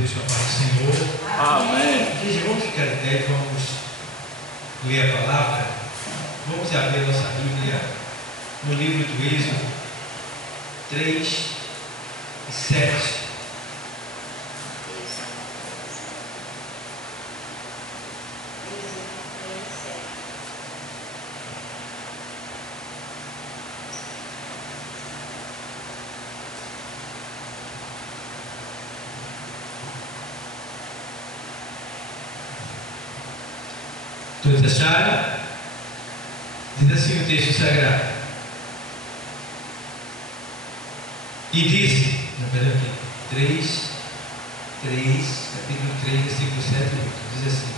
Deus com a paz do Senhor. Amém. Igreja, vamos ficar de pé e vamos ler a palavra. Vamos abrir a nossa Bíblia no livro do Êxodo 3 e 7. Todos acharam? Diz assim o texto sagrado. E disse, capítulo 3, versículo 7 e 8, diz assim: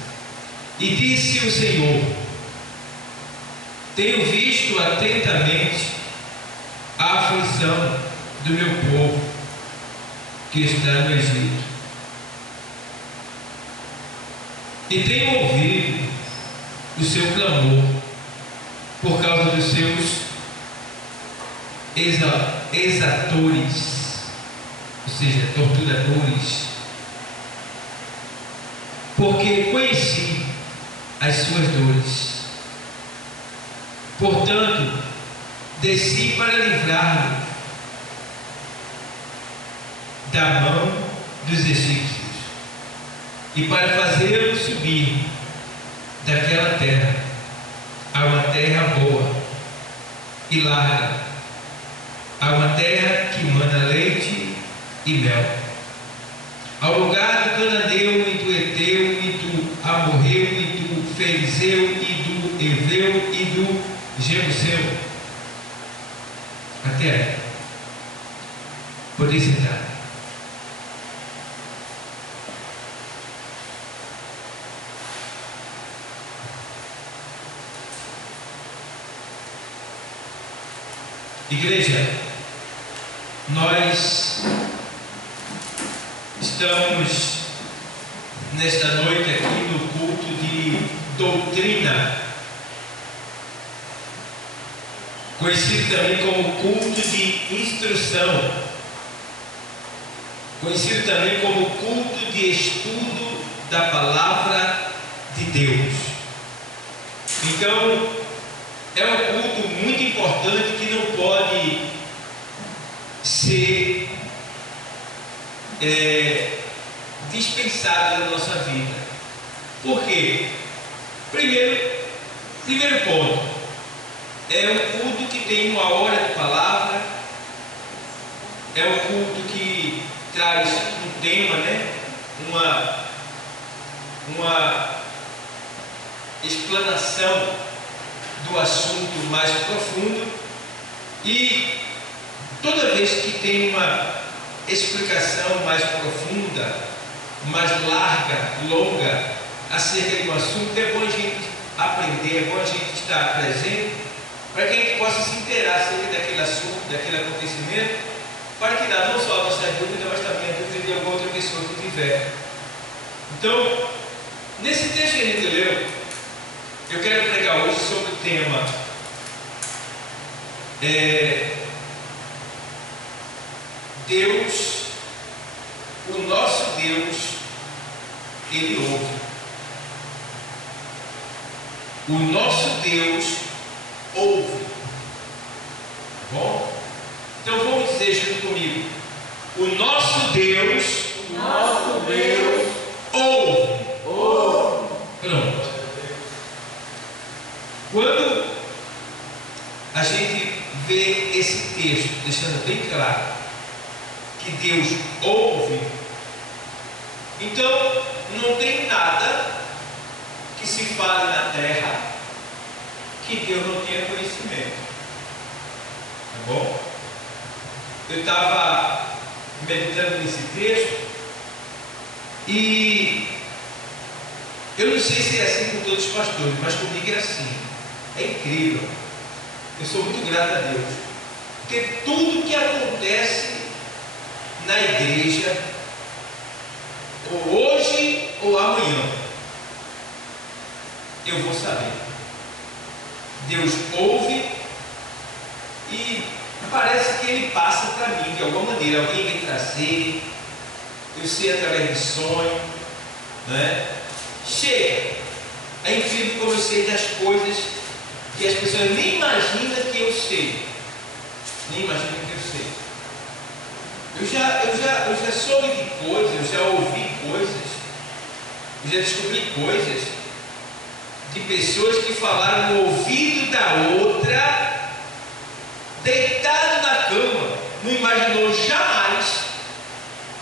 E disse o Senhor: Tenho visto atentamente a aflição do meu povo que está no Egito, e tenho ouvido o seu clamor por causa dos seus exatores, ou seja, torturadores, porque conheci as suas dores. Portanto, desci para livrar-me da mão dos egípcios e para fazê-lo subir daquela terra a uma terra boa e larga, a uma terra que mana leite e mel, ao lugar do cananeu e do Eteu e do amorreu e do ferizeu e do heveu e do jebuseu. Até aí. Podem sentar. Igreja, nós estamos nesta noite aqui no culto de doutrina, conhecido também como culto de instrução, conhecido também como culto de estudo da palavra de Deus. Então, é um culto muito importante que não pode ser dispensado da nossa vida. Por quê? Primeiro ponto, é um culto que tem uma hora de palavra, é um culto que traz um tema, né? Uma explanação do assunto mais profundo, e toda vez que tem uma explicação mais profunda, mais larga, longa acerca de um assunto, é bom a gente aprender, é bom a gente estar presente para que a gente possa se inteirar acerca daquele assunto, daquele acontecimento, para que não só a nossa dúvida, mas também a dúvida de alguma outra pessoa que tiver. Então, nesse texto que a gente leu, eu quero pregar hoje sobre o tema Deus, o nosso Deus, Ele ouve. O nosso Deus ouve. Bom? Então vamos dizer junto comigo: o nosso Deus ouve. Pronto. Quando a gente vê esse texto deixando bem claro que Deus ouve, então não tem nada que se fale na terra que Deus não tenha conhecimento. Tá bom? Eu estava meditando nesse texto e eu não sei se é assim com todos os pastores, mas comigo é assim. É incrível. Eu sou muito grato a Deus, porque tudo que acontece na igreja, ou hoje ou amanhã, eu vou saber. Deus ouve e parece que Ele passa para mim de alguma maneira. Alguém vem trazer, eu sei através de sonho, né? Chega, é incrível como eu sei das coisas que as pessoas nem imaginam que eu sei, nem imaginam que eu sei. Eu já soube de coisas, eu já ouvi coisas, eu já descobri coisas de pessoas que falaram no ouvido da outra, deitado na cama, não imaginou jamais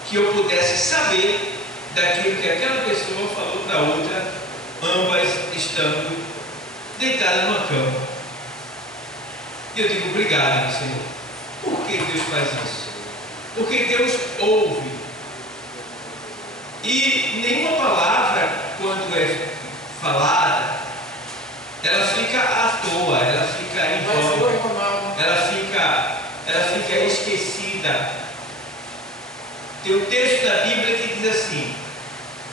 que eu pudesse saber daquilo que aquela pessoa falou para outra, ambas estando deitadas numa cama. E eu digo, obrigado, Senhor. Por que Deus faz isso? Porque Deus ouve. E nenhuma palavra, quando é falada, ela fica à toa, ela fica em vão, ela fica esquecida. Tem um texto da Bíblia que diz assim: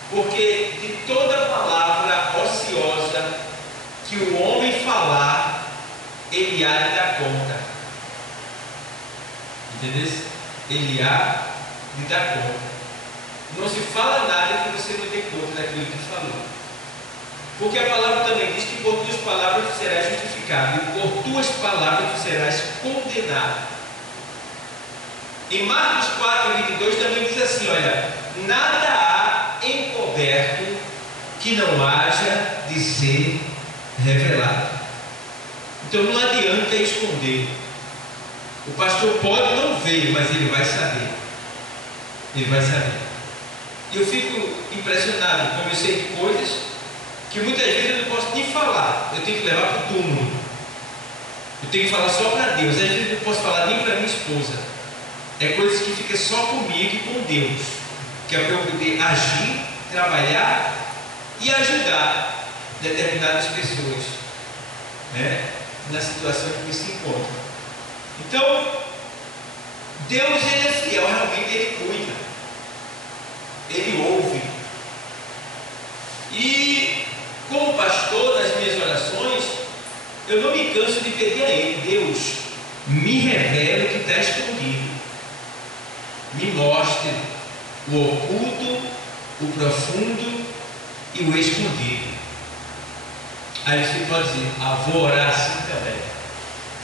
porque de toda palavra ociosa que o homem falar, ele há de dar conta. Entendeu? Ele há de dar conta. Não se fala nada que você não dê conta daquilo que falou. Porque a palavra também diz que por tuas palavras tu serás justificado, e por tuas palavras tu serás condenado. Em Marcos 4:22 também diz assim: olha, nada há encoberto que não haja de ser revelado. Então não adianta esconder. O pastor pode não ver, mas ele vai saber. Ele vai saber. E eu fico impressionado, como eu sei de coisas que muitas vezes eu não posso nem falar. Eu tenho que levar para o túmulo. Eu tenho que falar só para Deus. Às vezes eu não posso falar nem para minha esposa. É coisas que ficam só comigo e com Deus, que é para eu poder agir, trabalhar e ajudar determinadas pessoas, né, na situação que se encontram. Então, Deus, ele é fiel, realmente ele cuida, ele ouve. E como pastor, nas minhas orações, eu não me canso de pedir a ele: Deus, me revela o que está escondido, me mostre o oculto, o profundo e o escondido. Aí você pode dizer: vou orar assim também,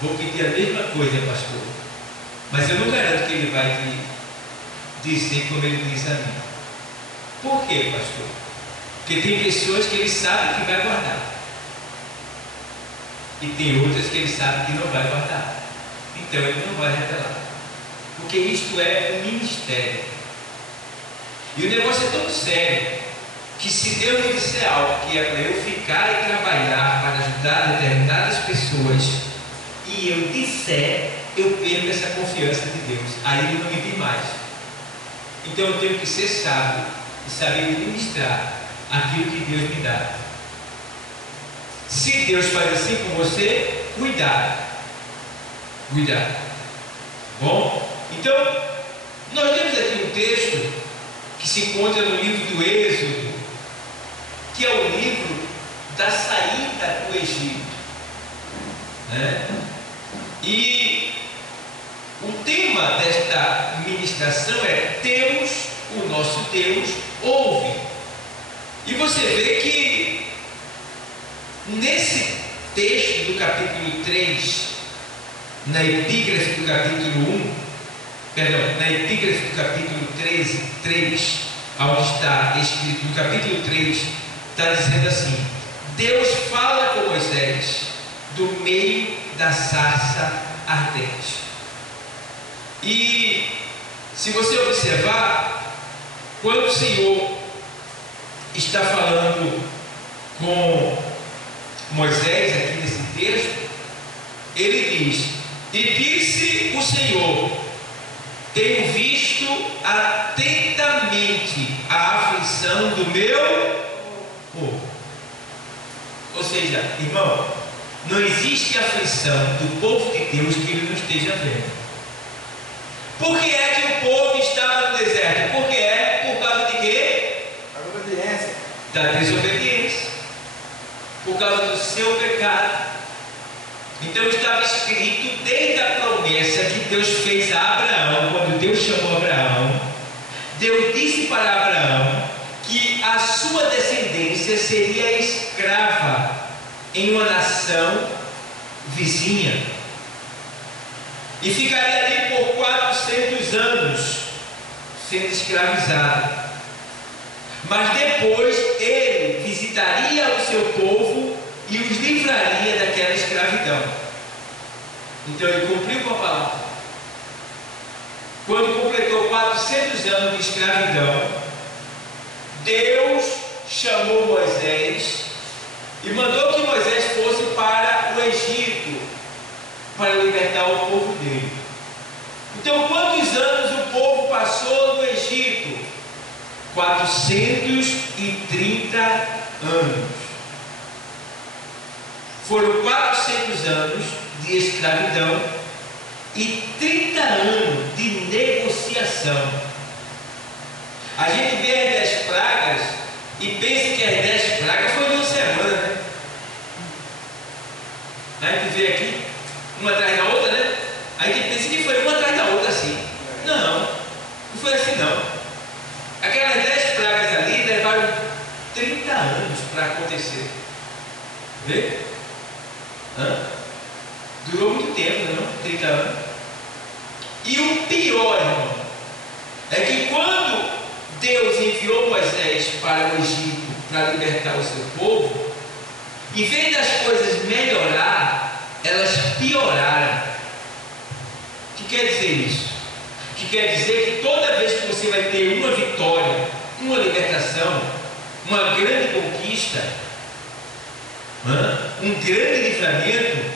vou pedir a mesma coisa, pastor, mas eu não garanto que ele vai te dizer como ele diz a mim. Por quê, pastor? Porque tem pessoas que ele sabe que vai guardar, e tem outras que ele sabe que não vai guardar, então ele não vai revelar. Porque isto é um ministério. E o negócio é tão sério que, se Deus me disser algo que é para eu ficar e trabalhar para ajudar determinadas pessoas, e eu disser, eu perco essa confiança de Deus. Aí ele não me diz mais. Então eu tenho que ser sábio e saber ministrar aquilo que Deus me dá. Se Deus faz assim com você, cuidado. Cuidado. Bom? Então, nós temos aqui um texto que se encontra no livro do Êxodo, que é o livro da saída do Egito, né? E o tema desta ministração é: Deus, o nosso Deus, ouve. E você vê que nesse texto do capítulo 3, na epígrafe do capítulo 1, na epígrafe do capítulo 3, onde está escrito no capítulo 3, está dizendo assim: Deus fala com Moisés do meio da sarça ardente. E se você observar, quando o Senhor está falando com Moisés aqui nesse texto, ele diz: e disse o Senhor, tenho visto atentamente a aflição do meu povo. Ou seja, irmão, não existe aflição do povo de Deus que ele não esteja vendo. Por que é que o povo estava no deserto? Porque é por causa de quê? A obediência. Da desobediência. Por causa do seu pecado. Então estava escrito desde a promessa que Deus fez a Abraão, quando Deus chamou Abraão, Deus disse para Abraão que a sua descendência seria escrava em uma nação vizinha e ficaria ali por 400 anos sendo escravizada. Mas depois ele visitaria o seu povo e os livraria daquela escravidão. Então ele cumpriu com a palavra. Quando completou 400 anos de escravidão, Deus chamou Moisés e mandou que Moisés fosse para o Egito para libertar o povo dele. Então, quantos anos o povo passou no Egito? 430 anos. Foram 400 anos de escravidão e 30 anos de negociação. A gente vê as 10 pragas e pensa que as 10 pragas foi de uma semana, né? A gente vê aqui, uma atrás da outra, né? A gente pensa que foi uma atrás da outra assim. Não, não foi assim não. Aquelas 10 pragas ali levaram 30 anos para acontecer. Vê? Durou muito tempo, não? 30 anos. E o pior, irmão, é que quando Deus enviou Moisés para o Egito para libertar o seu povo, em vez das coisas melhorar, elas pioraram. O que quer dizer isso? O que quer dizer que toda vez que você vai ter uma vitória, uma libertação, uma grande conquista, um grande livramento,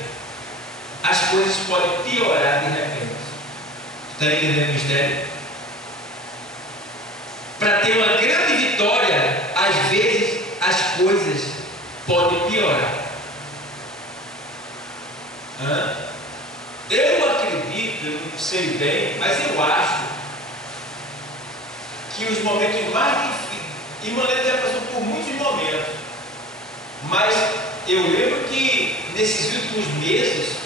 as coisas podem piorar de repente. Está entendendo o mistério? Para ter uma grande vitória, às vezes as coisas podem piorar. Eu acredito, eu não sei bem, mas eu acho que os momentos mais difíceis, e Mané já passou por muitos momentos, mas eu lembro que nesses últimos meses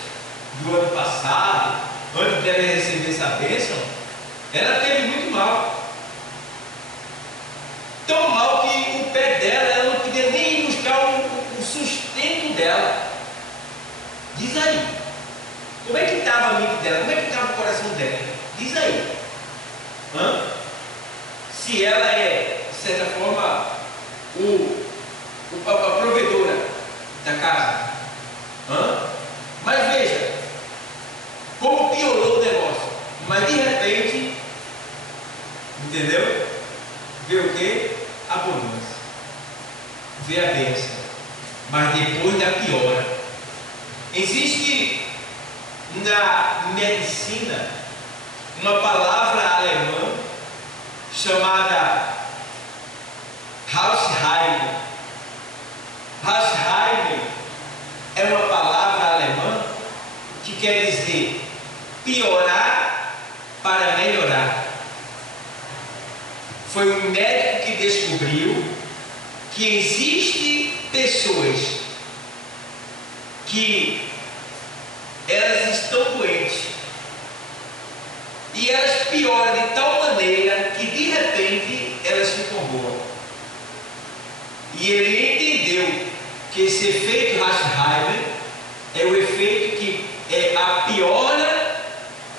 do ano passado, antes dela receber essa bênção, ela teve muito mal. Tão mal que o pé dela, ela não podia nem ir buscar o sustento dela. Diz aí, como é que estava a mente dela? Como é que estava o coração dela? Diz aí. Se ela é, de certa forma, a provedora da casa. Mas veja, como piorou o negócio. Mas de repente, entendeu? Vê o que? A bonança. Vê a bênção. Mas depois da piora. Existe na medicina uma palavra alemã chamada Alzheimer. Alzheimer é uma palavra alemã que quer dizer piorar para melhorar. Foi um médico que descobriu que existe pessoas que elas estão doentes e elas pioram de tal maneira que de repente elas ficam boas. E ele entendeu que esse efeito Alzheimer é o efeito que é a piora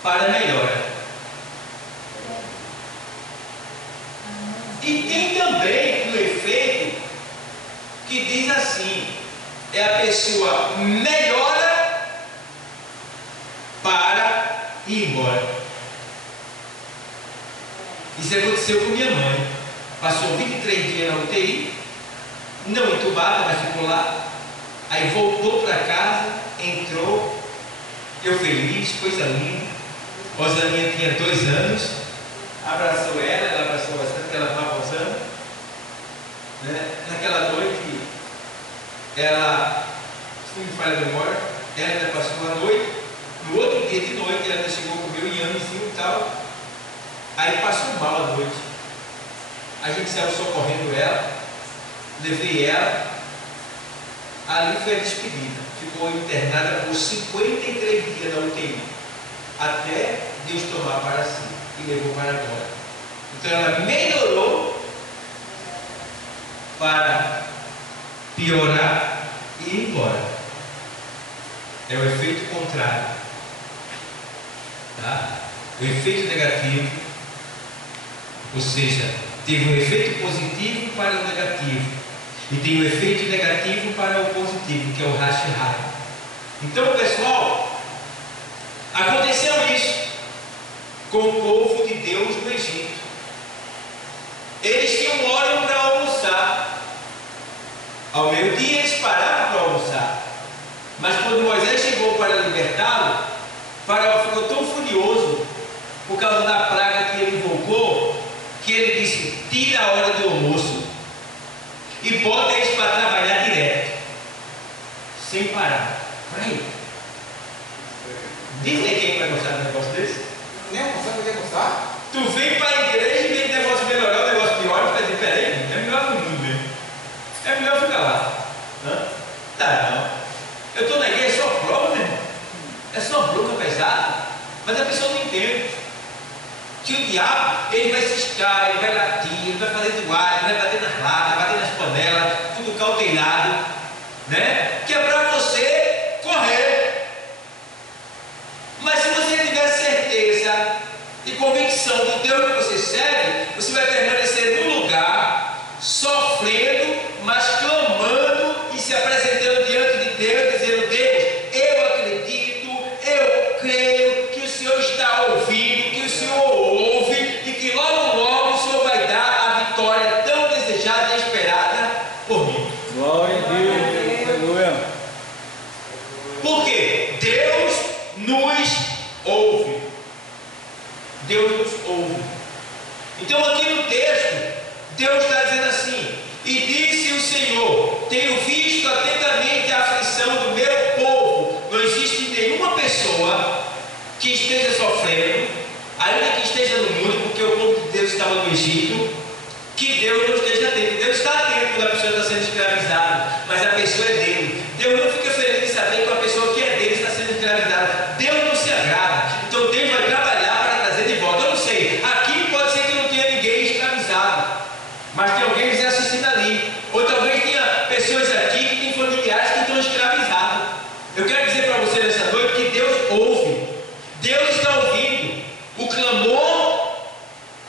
para a melhora. E tem também um efeito que diz assim: é a pessoa melhora para ir embora. Isso aconteceu com minha mãe. Passou 23 dias na UTI, não entubada, mas ficou lá. Aí voltou para casa, entrou, eu feliz, coisa linda. Rosaninha tinha 2 anos, abraçou ela abraçou bastante, porque ela estava gozando. Naquela noite, ela, se não me falha a memória, ela ainda passou a noite. No outro dia de noite, ela ainda chegou com o meu inhamezinho e tal. Aí passou mal a noite. A gente saiu socorrendo ela, levei ela. Ali foi a despedida. Ficou internada por 53 dias na UTI, até Deus tomar para si e levou para agora. Então ela melhorou para piorar e ir embora. É o efeito contrário. Tá? O efeito negativo, ou seja, teve um efeito positivo para o negativo e tem um efeito negativo para o positivo, que é o Rashi-Hai. Então, pessoal, aconteceu isso com o povo de Deus no Egito. Eles tinham hora para almoçar. Ao meio-dia eles pararam para almoçar. Mas quando Moisés chegou para libertá-lo, o faraó ficou tão furioso por causa da praga que ele invocou, que ele disse: tira a hora do almoço e bota eles para trabalhar direto, sem parar. Aí, diz aí quem vai gostar de um negócio desse? Nem você podia gostar? Tu vem para a igreja e vem o negócio melhorar, o negócio pior, tu vai dizer: peraí, é melhor no mundo mesmo. É melhor ficar lá. Hã? Tá, não. Eu estou na igreja, é só prova, meu irmão. É só bronca pesada. Mas a pessoa não entende. Que o diabo, ele vai ciscar, ele vai latir, ele vai fazer doar, ele vai bater nas latas, bater nas panelas, tudo cauteirado, né? Que é para você correr. Mas se você tiver certeza e convicção do Deus que você serve, você vai permanecer no lugar, sofrendo, mas clamando e se apresentando diante de Deus, dizendo: Deus, eu acredito, eu creio que o Senhor está ouvindo, que o Senhor ouve e que logo logo o Senhor vai dar a vitória tão desejada e esperada por mim. Glória a Deus, aleluia. Por quê? Deus nos ouve. Deus nos ouve. Então aqui no texto, Deus está dizendo assim: e disse o Senhor, tenho visto atentamente a aflição do meu povo. Não existe nenhuma pessoa que esteja sofrendo, ainda que esteja no mundo, porque o povo de Deus estava no Egito, que Deus não esteja atento. Deus está atento quando a pessoa está sendo escravizada, mas a pessoa é dele. Deus não fica feliz em saber que a pessoa que é dele está sendo escravizada. Deus não se agrada. Então Deus vai trabalhar para trazer de volta. Eu não sei, aqui pode ser que não tenha ninguém escravizado, mas tem alguém que está assistindo ali. Ou talvez tenha pessoas aqui que têm familiares que estão escravizados. Eu quero dizer para você nessa noite que Deus ouve. Deus está ouvindo o clamor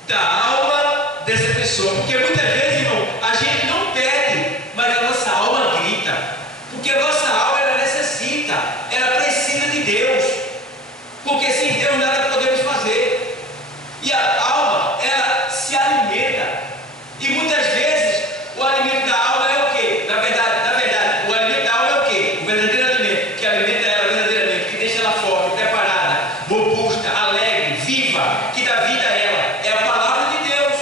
da alma dessa pessoa. Porque muitas vezes, irmão, a gente não pede, mas a nossa alma grita. Porque a nossa alma, ela necessita, ela precisa de Deus. Porque sem Deus nada podemos fazer. E a alma, ela se alimenta. E muitas vezes o alimento da alma é o quê? Na verdade, o alimento da alma é o quê? O verdadeiro alimento, que alimenta ela verdadeiramente, que deixa ela forte, preparada, robusta, alegre, viva, que dá vida a ela, é a palavra de Deus.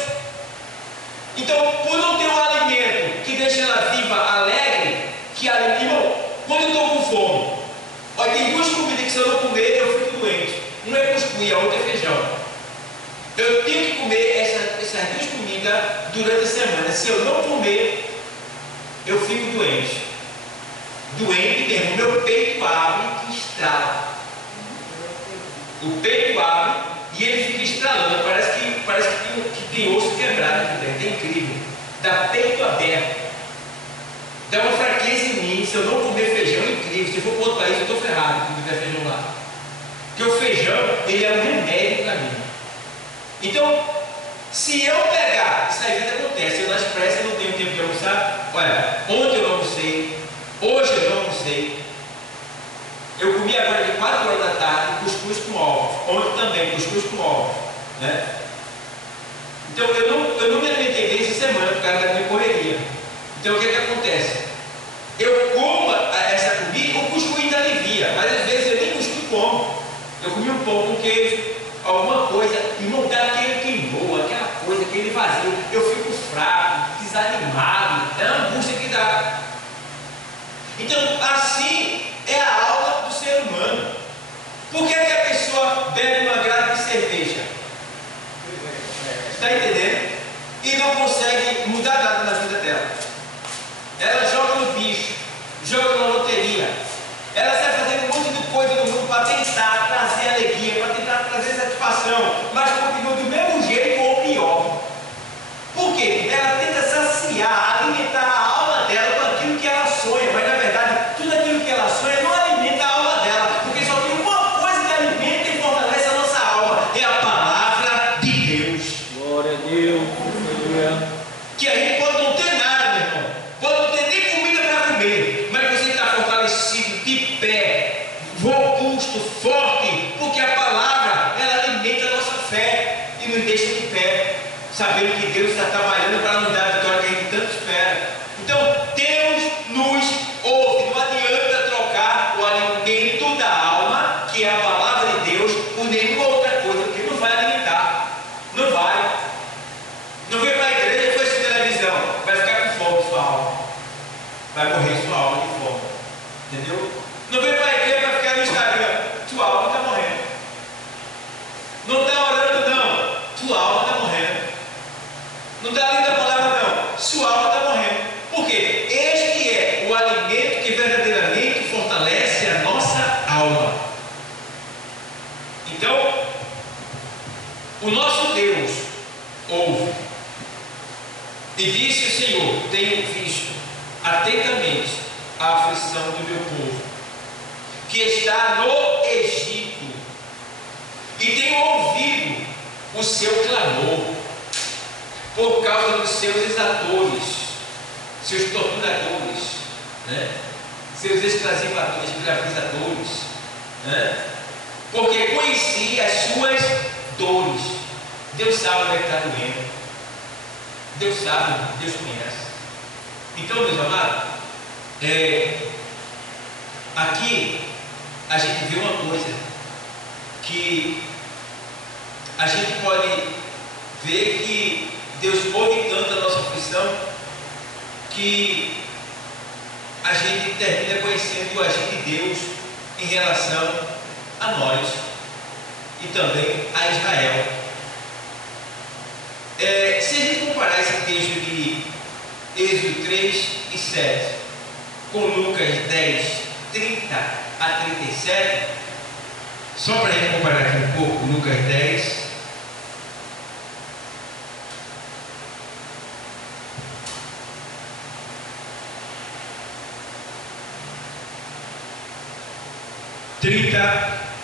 Então, por não ter um alimento que deixa ela viva, alegre, que alimenta, irmão, quando eu estou com fome, olha, tem duas comidas que se eu não comer, eu fico doente. Uma é cuscuz, a outra é feijão. Eu tenho que comer essas duas comidas durante a semana. Se eu não comer, eu fico doente. Doente mesmo. O meu peito abre e estrala. O peito abre e ele fica estralando. Parece que tem osso quebrado aqui dentro. É incrível. Dá peito aberto. Dá uma fraqueza em mim. Se eu não comer feijão, é incrível. Se eu for para outro país, eu estou ferrado se não tiver feijão lá. Porque o feijão, ele é um remédio para mim. Então, se eu pegar, isso às vezes acontece, eu nas pressas não tenho tempo de almoçar. Olha, ontem eu não almocei, hoje eu não almocei. Eu comi agora de 4 horas da tarde cuscuz com ovos. Ontem também, cuscuz com ovos, né? Então eu não me alimentei bem essa semana por causa da minha correria. Então o que acontece? Eu como essa comida, o cuscuz ainda alivia, mas às vezes eu nem cuscuz como. Eu comi um pão com queijo, alguma coisa, e não dá aquele queimou, aquela coisa, aquele vazio. Eu fico fraco, desanimado, é a angústia que dá. Então, assim é a alma do ser humano. Por que a pessoa bebe uma grade de cerveja? Está entendendo? E não consegue mudar nada na vida dela. Ela joga no bicho, joga na loteria. Ela está fazendo um monte de coisa no mundo para tentar trazer alegria, para tentar trazer satisfação, mas continua do mesmo jeito ou pior. Que a gente pode não ter nada, meu irmão, pode não ter nem comida para comer, mas você está fortalecido, de pé, robusto, forte, porque a palavra, ela alimenta a nossa fé e nos deixa de pé, sabendo que Deus está trabalhando para nos dar a vitória que a gente tanto espera. Então, Deus nos ouve. Não adianta trocar o alimento da alma, que é a palavra de Deus, por nenhuma outra coisa, porque não vai alimentar. Não vai. Não veio para a igreja, foi assistir televisão, vai ficar com fome sua alma. Vai morrer sua alma de fome. Entendeu? Não veio para a igreja, vai ficar no Instagram, sua alma está morrendo. Não está orando, não, sua alma está morrendo. Não está lendo a palavra, não, sua alma está morrendo. Por quê? Este é o alimento que verdadeiramente fortalece a nossa alma. Então, o nosso Deus ouve. E disse o Senhor: tenho visto atentamente a aflição do meu povo, que está no Egito, e tenho ouvido o seu clamor, por causa dos seus exatores, seus torturadores, né? Seus escravizadores, né? Porque conheci as suas dores. Deus sabe onde é que está doendo. Deus sabe, Deus conhece. Então, meus amados, aqui a gente vê uma coisa que a gente pode ver que Deus ouve tanto a nossa aflição que a gente termina conhecendo o agir de Deus em relação a nós e também a Israel. Se a gente comparar esse texto de Êxodo 3 e 7 com Lucas 10, 30 a 37, só para a gente comparar aqui um pouco, Lucas 10,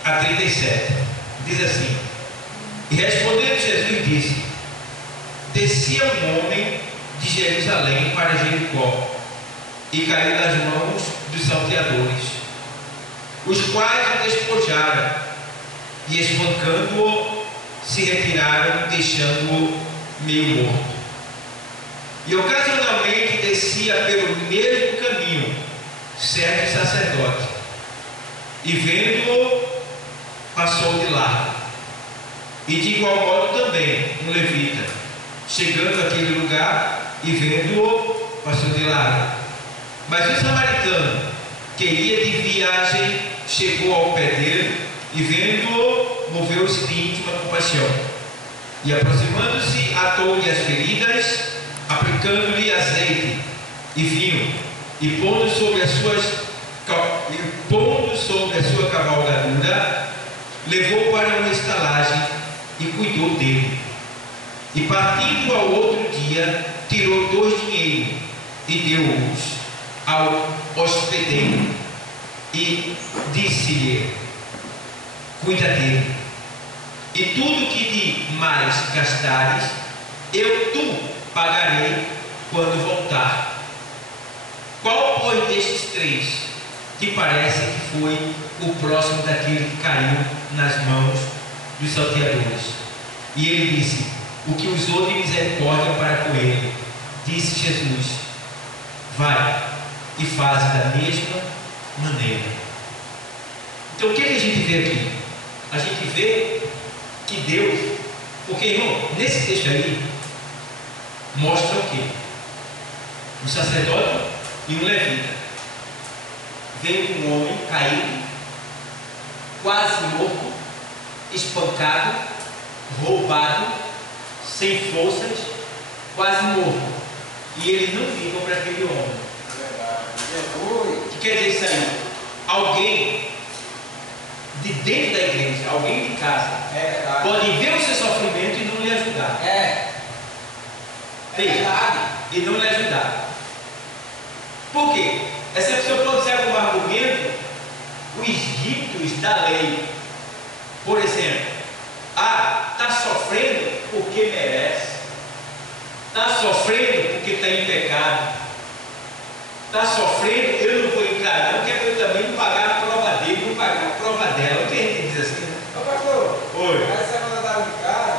a 37, diz assim: e respondendo Jesus disse: descia um homem de Jerusalém para Jericó e caiu nas mãos dos salteadores, os quais o despojaram e, espancando-o, se retiraram, deixando-o meio morto. E ocasionalmente descia pelo mesmo caminho certo sacerdote, e vendo-o, passou de largo. E de igual modo também um levita, chegando àquele lugar e vendo-o, passou de largo. Mas o samaritano, que ia de viagem, chegou ao pé dele e vendo-o, moveu-se de íntima compaixão. E aproximando-se, atou-lhe as feridas, aplicando-lhe azeite e vinho, e pondo sobre a sua cavalgadura, levou para uma estalagem e cuidou dele. E partindo ao outro dia, tirou 2 dinheiros e deu-os ao hospedeiro e disse-lhe: cuida dele, e tudo que de mais gastares, eu tu pagarei quando voltar. Qual, pois, destes 3 que parece que foi o próximo daquele que caiu nas mãos dos salteadores? E ele disse: o que usou de misericórdia para com ele. Disse Jesus: vai e faz da mesma maneira. Então, o que a gente vê aqui? A gente vê que Deus, porque, irmão, nesse texto aí mostra o quê? Um sacerdote e um levita. Veio um homem caído, quase morto, espancado, roubado, sem forças, quase morto. E eles não ligam para aquele homem. O que quer dizer isso aí? Alguém de dentro da igreja, alguém de casa, pode ver o seu sofrimento e não lhe ajudar. Verdade. E não lhe ajudar. Por quê? Essa pessoa pode ser como argumento os ritos da lei. Por exemplo, está sofrendo porque merece. Está sofrendo está sofrendo, eu não vou entrar não, porque eu também não pagar a prova dele, não pagar a prova dela. Não tem gente que diz assim, né? Ô pastor, Oi. essa semana eu estava em casa,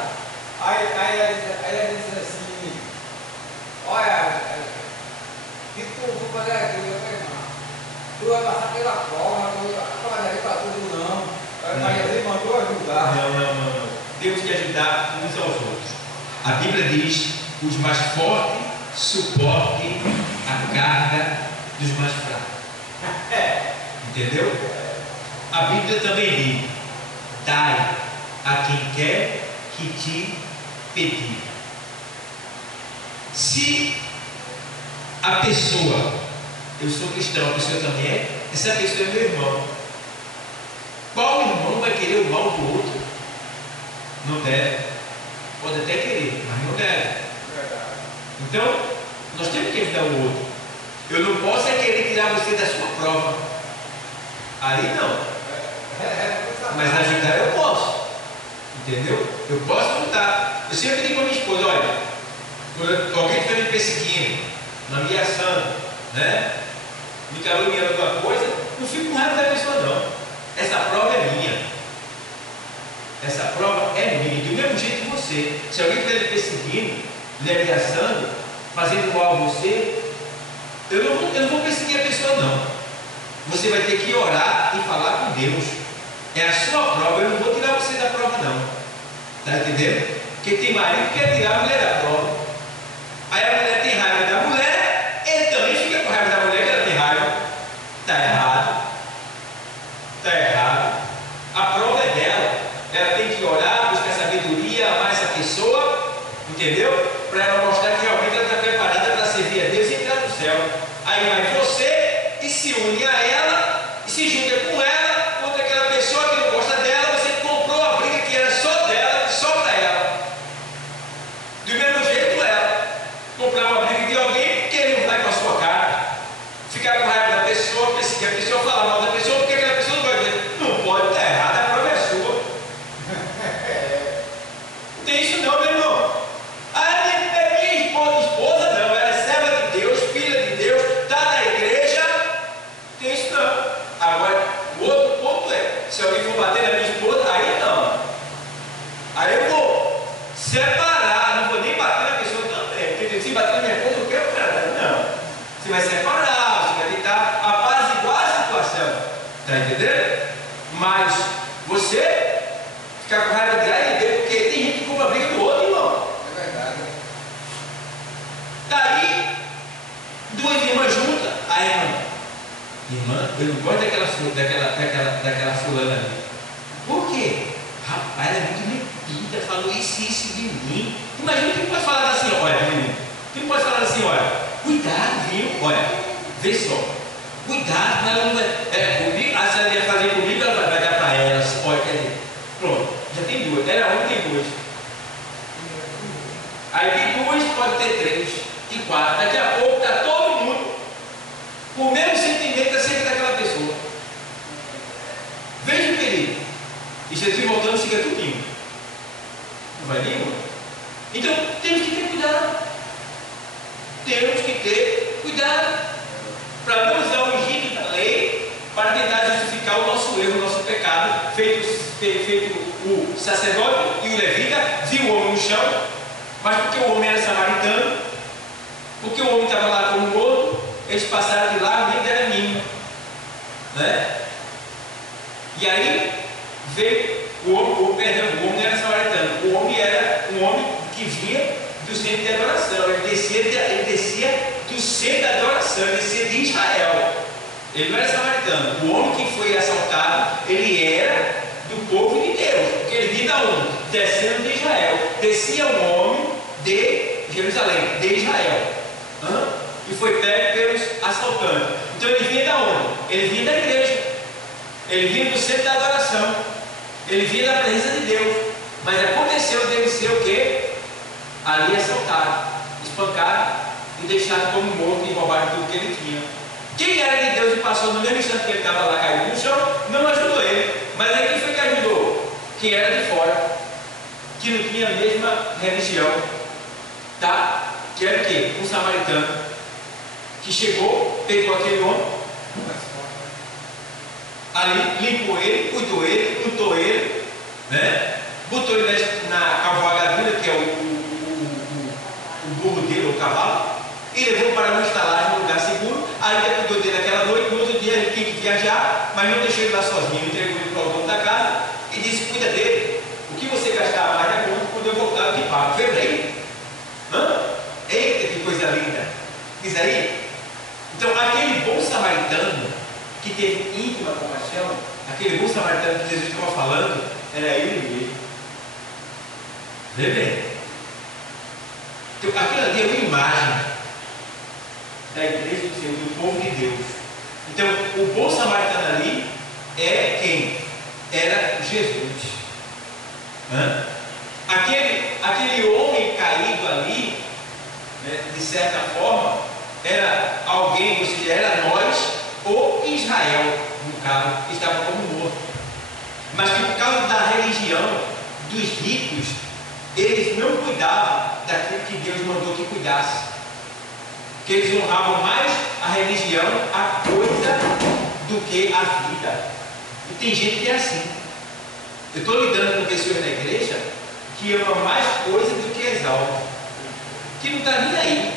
aí ela disse assim, olha, o que tu for fazer aqui? Eu falei, não, tu vai passar pela prova, a prova daqui para tudo não. Mas ele mandou ajudar. Não. Temos que ajudar uns aos outros. A Bíblia diz: os mais fortes suportem a carga dos mais fracos. Entendeu? A Bíblia também diz: dai a quem quer que te pedir. Se a pessoa, eu sou cristão, a pessoa também é, essa pessoa é meu irmão. Qual irmão vai querer o mal do outro? Não deve. Pode até querer, mas não deve. Então, nós temos que ajudar o outro. Eu não posso querer tirar você da sua prova. Aí não. Mas ajudar eu posso. Entendeu? Eu posso ajudar. Eu sempre digo para minha esposa, olha, quando alguém estiver me perseguindo, me ameaçando, né? Me caluniando alguma coisa, não fico com raiva da pessoa não. Essa prova é minha. Essa prova é minha. Do mesmo jeito que você. Se alguém estiver lhe perseguindo, lhe ameaçando, fazendo mal a você, eu não vou perseguir a pessoa não. Você vai ter que orar e falar com Deus. É a sua prova. Eu não vou tirar você da prova não. Está entendendo? Porque tem marido que quer tirar a mulher da prova. Aí a mulher tem raiva da mulher, ele também fica com raiva da mulher que ela tem raiva. Está errado. Está errado. A prova é dela. Ela tem que orar, buscar sabedoria, amar essa pessoa, entendeu? Para ela mostrar que realmente ela está preparada para servir a Deus e entrar no céu. Aí vai você e se une a ela e se junta com ela contra aquela pessoa que não gosta dela. Você comprou a briga que era só dela, só para ela. Do mesmo jeito ela comprar uma briga de alguém que ele não vai com a sua cara, ficar com raiva da pessoa, perseguir a pessoa, falar mal da pessoa, porque aquela pessoa não vai dizer, não pode estar errada, a prova é sua. Não tem isso não, meu irmão. É minha esposa não, ela é serva de Deus, filha de Deus, está na igreja. Não tem isso não. Agora, o outro ponto é, se alguém for bater na minha esposa, aí não. Aí eu vou separar, não vou nem bater na pessoa também. Porque se bater na minha esposa, eu quero cara. Não. Você vai separar, você vai tentar apaziguar a situação. Está entendendo? Mas você ficar com raiva de A e B, porque tem gente que compra a briga do outro, irmão. É verdade. Daí, duas irmãs juntas. Aí, irmã, eu não gosto daquela fulana ali. Por quê? Rapaz, ela é muito metida, falou isso de mim. Imagina que pode falar assim, olha, menino. Que pode falar assim, olha, cuidado, viu? Olha, vê só. Cuidado, ela não vai. Comigo, se ela ia fazer comigo, ela vai dar para ela. Olha, quer dizer, pronto, já tem duas. Ela é uma, tem duas. Aí tem duas, pode ter três e quatro. Daqui a pouco está todo mundo com o mesmo sentimento acerca daquela pessoa. Veja o perigo. E Jesus voltando, siga tudinho. Não vai nenhuma. Então temos que ter cuidado. Temos que ter cuidado para não usar o engenho da lei para tentar justificar o nosso erro, o nosso pecado, feito o sacerdote e o levita, viu o homem no chão, mas porque o homem era samaritano, porque o homem estava lá como morto, eles passaram de lá, nem deram a mínima, né? E aí veio o homem não era samaritano, o homem era um homem que vinha do centro de adoração, ele descia do centro da adoração, ele descia de Israel. Ele não era samaritano. O homem que foi assaltado, ele era do povo de Deus, porque ele vinha da onde? Descendo de Israel. Descia um homem de Jerusalém, de Israel, e foi pego pelos assaltantes. Então ele vinha da onde? Ele vinha da igreja, ele vinha do centro da adoração, ele vinha da presença de Deus. Mas aconteceu dele ser o quê? Ali assaltado, espancado e deixado como morto e roubado tudo que ele tinha. Quem era de Deus e passou no mesmo instante que ele estava lá caído no chão, não ajudou ele. Mas aí quem foi que ajudou? Quem era de fora, que não tinha a mesma religião, tá? Que era o quê? Um samaritano, que chegou, pegou aquele homem, ali limpou ele, cuidou ele, untou ele, né? Botou ele na cavalgadura, que é o burro dele, o cavalo, e levou para uma estalagem, um lugar seguro. Ainda cuidou dele aquela noite. No outro dia ele tinha que viajar, mas não deixou ele lá sozinho, entregou ele para o dono da casa e disse: cuida dele, o que você gastar mais na conta, quando eu voltar eu te pago. Veio daí? Eita, que coisa linda! Diz aí. Então aquele bom samaritano que teve íntima compaixão, aquele bom samaritano que Jesus estava falando, era ele mesmo. Vê bem. Então aquilo ali é uma imagem da igreja do Senhor, do povo de Deus. Então o bom samaritano ali é quem? Era Jesus. Aquele homem caído ali, né, de certa forma, era alguém, ou seja, era nós ou Israel, no caso, que estava como morto. Mas que por causa da religião dos ricos, eles não cuidavam daquilo que Deus mandou que cuidasse. Que eles honravam mais a religião, a coisa, do que a vida. E tem gente que é assim. Eu estou lidando com pessoas na igreja que amam mais coisa do que as almas, que não está nem aí.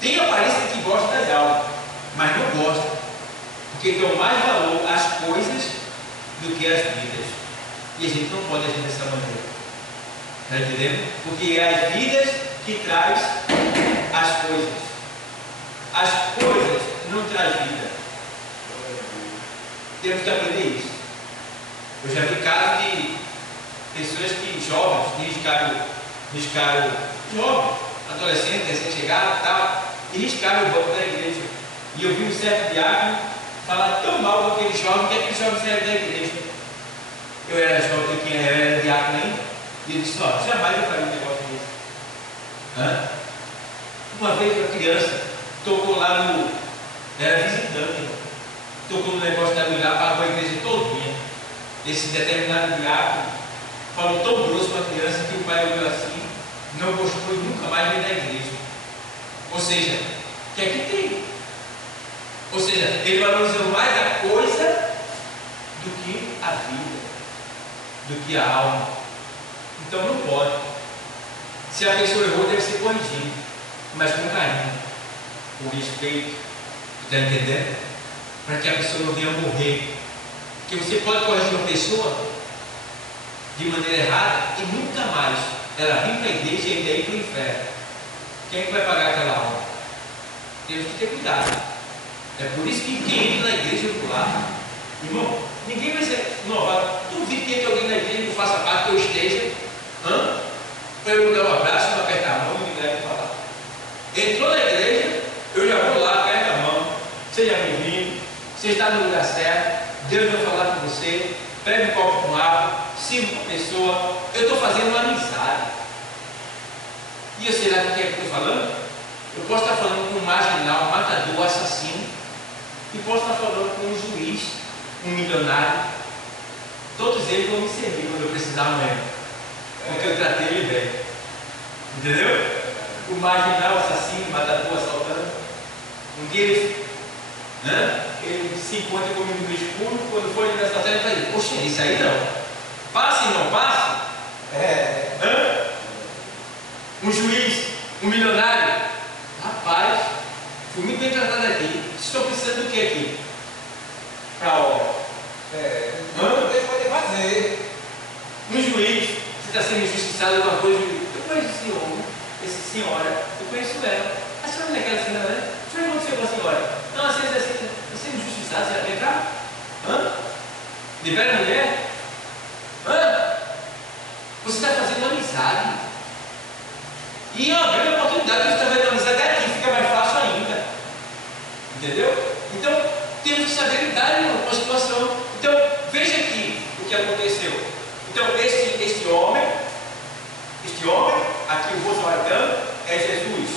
Tem aparência que gosta das almas, mas não gosta, porque dão mais valor às coisas do que às vidas. E a gente não pode agir dessa maneira. Está entendendo? Porque é as vidas que traz as coisas. As coisas não trazem vida. Temos que aprender isso. Eu já vi casos de pessoas que, jovens, riscaram jovens, adolescentes, recém-chegados e tal, e riscaram o banco da igreja. E eu vi um certo diácono falar tão mal daquele jovem que aquele jovem saiu da igreja. Eu era jovem, eu era diácono ainda, e ele disse: ó, jamais eu faria um negócio desse. Uma vez uma criança tocou lá no. Era visitante, tocou no negócio da mulher, pagou a igreja todinha. Esse determinado diácono falou tão grosso para a criança que o pai olhou assim, não gostou e nunca mais veio da igreja. Ou seja, que é que tem? Ou seja, ele valorizou mais a coisa do que a vida, do que a alma. Então não pode. Se a pessoa errou, deve ser corrigido, mas com carinho, com respeito. Está entendendo? Para que a pessoa não venha morrer. Porque você pode corrigir uma pessoa de maneira errada e nunca mais ela vir para a igreja e ainda ir para o inferno. Quem é que vai pagar aquela alma? Temos que ter cuidado. É por isso que quem entra na igreja é lá. Irmão, ninguém vai ser inovado. Duvido que entre alguém na igreja que faça parte, que eu esteja, para eu dar um abraço, não apertar a mão e me leve para lá. Entrou na igreja, eu já vou lá, aperta a mão, seja bem-vindo, você está no lugar certo, Deus vai falar com você, pega um copo com água, sirva uma pessoa. Eu estou fazendo uma amizade. E eu sei lá o que é que eu estou falando? Eu posso estar falando com um marginal, um matador, um assassino, e posso estar falando com um juiz, um milionário. Todos eles vão me servir quando eu precisar amanhã, porque eu tratei ele bem. Entendeu? O marginal, assassino, matador, assaltando, um dia ele se encontra comigo no escuro. Quando for ele nessa terra, ele vai dizer: poxa, isso aí não. Passe e não passe? Um juiz, um milionário. Rapaz, fui muito bem tratado aqui. Estou precisando do que aqui? Para a obra. Deus pode fazer. Um juiz, você está sendo injustiçado alguma coisa. Eu conheço esse homem, essa senhora, eu conheço ela. A senhora não é aquela senhora, né? O senhor aconteceu com a senhora? Não, às vezes assim, você é injustiçado, você vai entrar? Libera a mulher? Você está fazendo amizade. E é uma grande oportunidade de estar fazendo amizade aqui, fica mais fácil ainda. Entendeu? Então, temos que saber lidar com a situação. Então, veja aqui o que aconteceu. Então, este homem, aqui o bom samaritano, é Jesus.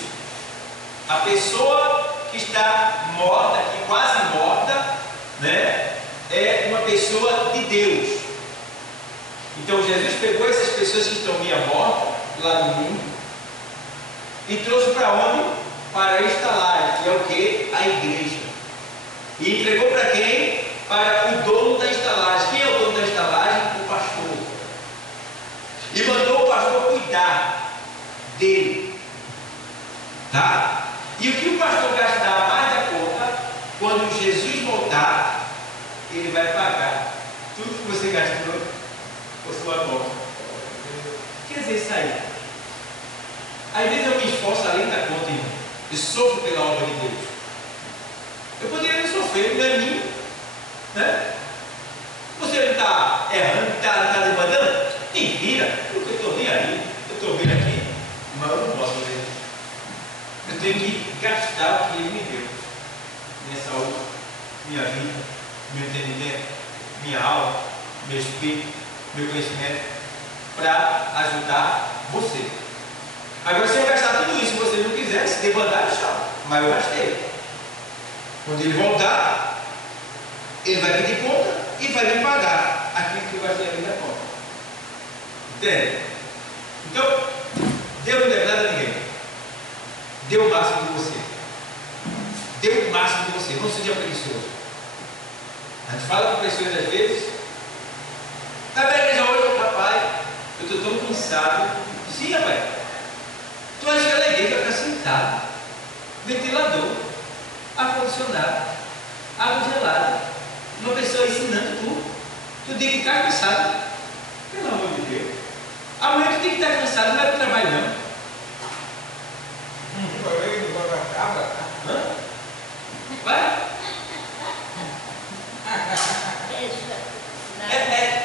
A pessoa que está morta, aqui quase morta, né, é uma pessoa de Deus. Então Jesus pegou essas pessoas que estão meio mortas lá no mundo e trouxe para onde? para a estalagem, que é o que? A igreja. E entregou para quem? Para o dono da estalagem. Quem é o dono da estalagem? O pastor. E mandou o pastor cuidar dele. Tá? E o que o pastor gastar mais da conta, quando Jesus voltar, ele vai pagar tudo que você gastou por sua conta. Quer dizer, isso aí. Às vezes eu me esforço além da conta, irmão. Eu sofro pela obra de Deus. Eu poderia não sofrer, não é mim, né? Você não está errando, está demandando? Mentira, porque eu estou bem ali, eu estou bem aqui, mas eu não posso fazer isso. Eu tenho que gastar o que Ele me deu. Minha saúde, minha vida, meu entendimento, minha alma, meu espírito, meu conhecimento, para ajudar você. Agora, se eu gastar tudo isso e você não quiser, se demandar, tchau. Mas eu gastei. Quando ele voltar, ele vai pedir conta e vai me pagar aquilo que eu gastei além da conta. Entende? Então, Deus não deve nada a ninguém. Dê o máximo de você. Dê o máximo de você. Não seja preguiçoso. A gente fala com pessoas às vezes. Está bem, igreja hoje, rapaz. Eu estou tão cansado. Sim, rapaz. Tu acha que ela é igreja para ficar sentado? Ventilador, ar-condicionado, água gelada. Uma pessoa ensinando tu. Tu tem que ficar cansado. Pelo amor de Deus. Amanhã tu tem que estar cansado, não vai para o trabalho não. Hã? Vai?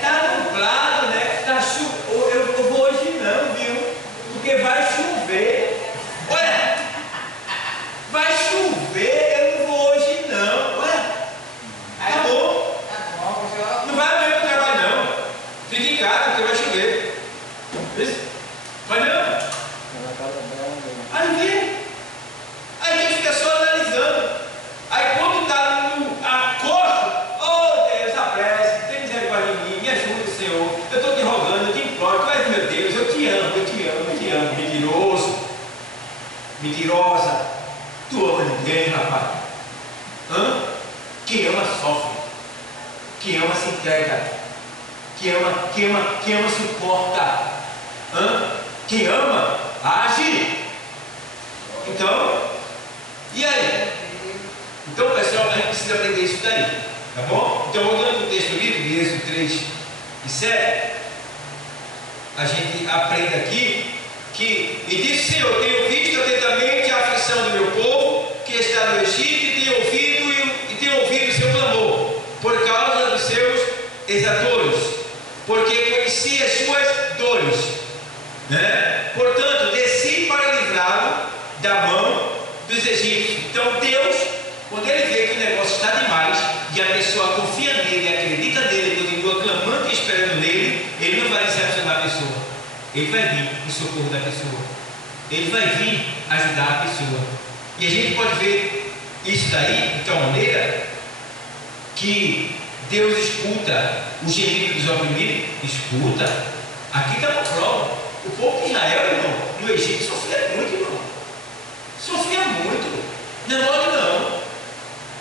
Tá nublado, né? Tá eu vou hoje não, viu? Porque vai chover. Olha, vai chover, eu não vou hoje não. Olha, acabou. Não vai amanhã para o trabalho não. Fica em casa porque vai chover. Isso? Vai não? Aí vem. Aí a gente fica só analisando. Aí quando está no acosto, oh Deus, apresse, tem misericórdia de mim, me ajuda, Senhor. Eu estou te rogando, eu te imploro, tu és meu Deus, eu te amo, eu te amo, eu te amo. Mentiroso, mentirosa, tu ama ninguém, rapaz. Hã? Quem ama sofre, quem ama se entrega, quem ama suporta. Hã? Quem ama, age. Então, e aí? Então, pessoal, a gente precisa aprender isso daí, tá bom? Então, voltando para o texto livre, de Êxodo 3 e 7, a gente aprende aqui que, e disse: Senhor, tenho visto atentamente a aflição do meu povo que está no Egito, e tenho ouvido o seu clamor por causa dos seus exatores, porque conheci as suas dores, né? Portanto, desci para livrá-lo da mão dos egípcios. Então Deus, quando Ele vê que o negócio está demais e a pessoa confia nele, acredita nele, continua clamando e esperando nele, Ele não vai decepcionar a pessoa. Ele vai vir em socorro da pessoa. Ele vai vir ajudar a pessoa. E a gente pode ver isso daí de tal maneira que Deus escuta o gemido dos oprimidos. Escuta. Aqui está uma prova. O povo de Israel, irmão, no Egito sofria muito, irmão. Sofria muito. Não é mole não.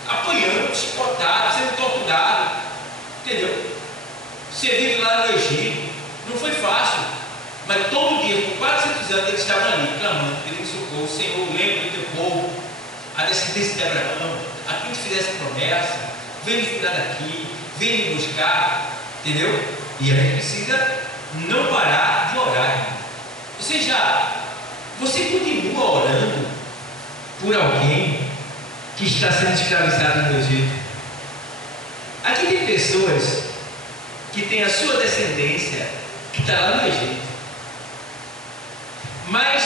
Apanhando, chicotado, sendo torturado. Entendeu? Você vive lá no Egito. Não foi fácil. Mas todo dia, por 400 anos, eles estavam ali, clamando, pedindo socorro. Senhor, lembra do teu povo, a descendência de Abraão, a quem te fizesse promessa, vem nos cuidar daqui, vem nos buscar. Entendeu? E a gente precisa não parar de orar, irmão. Ou seja, você continua orando por alguém que está sendo escravizado no Egito. Aqui tem pessoas que têm a sua descendência que está lá no Egito, mas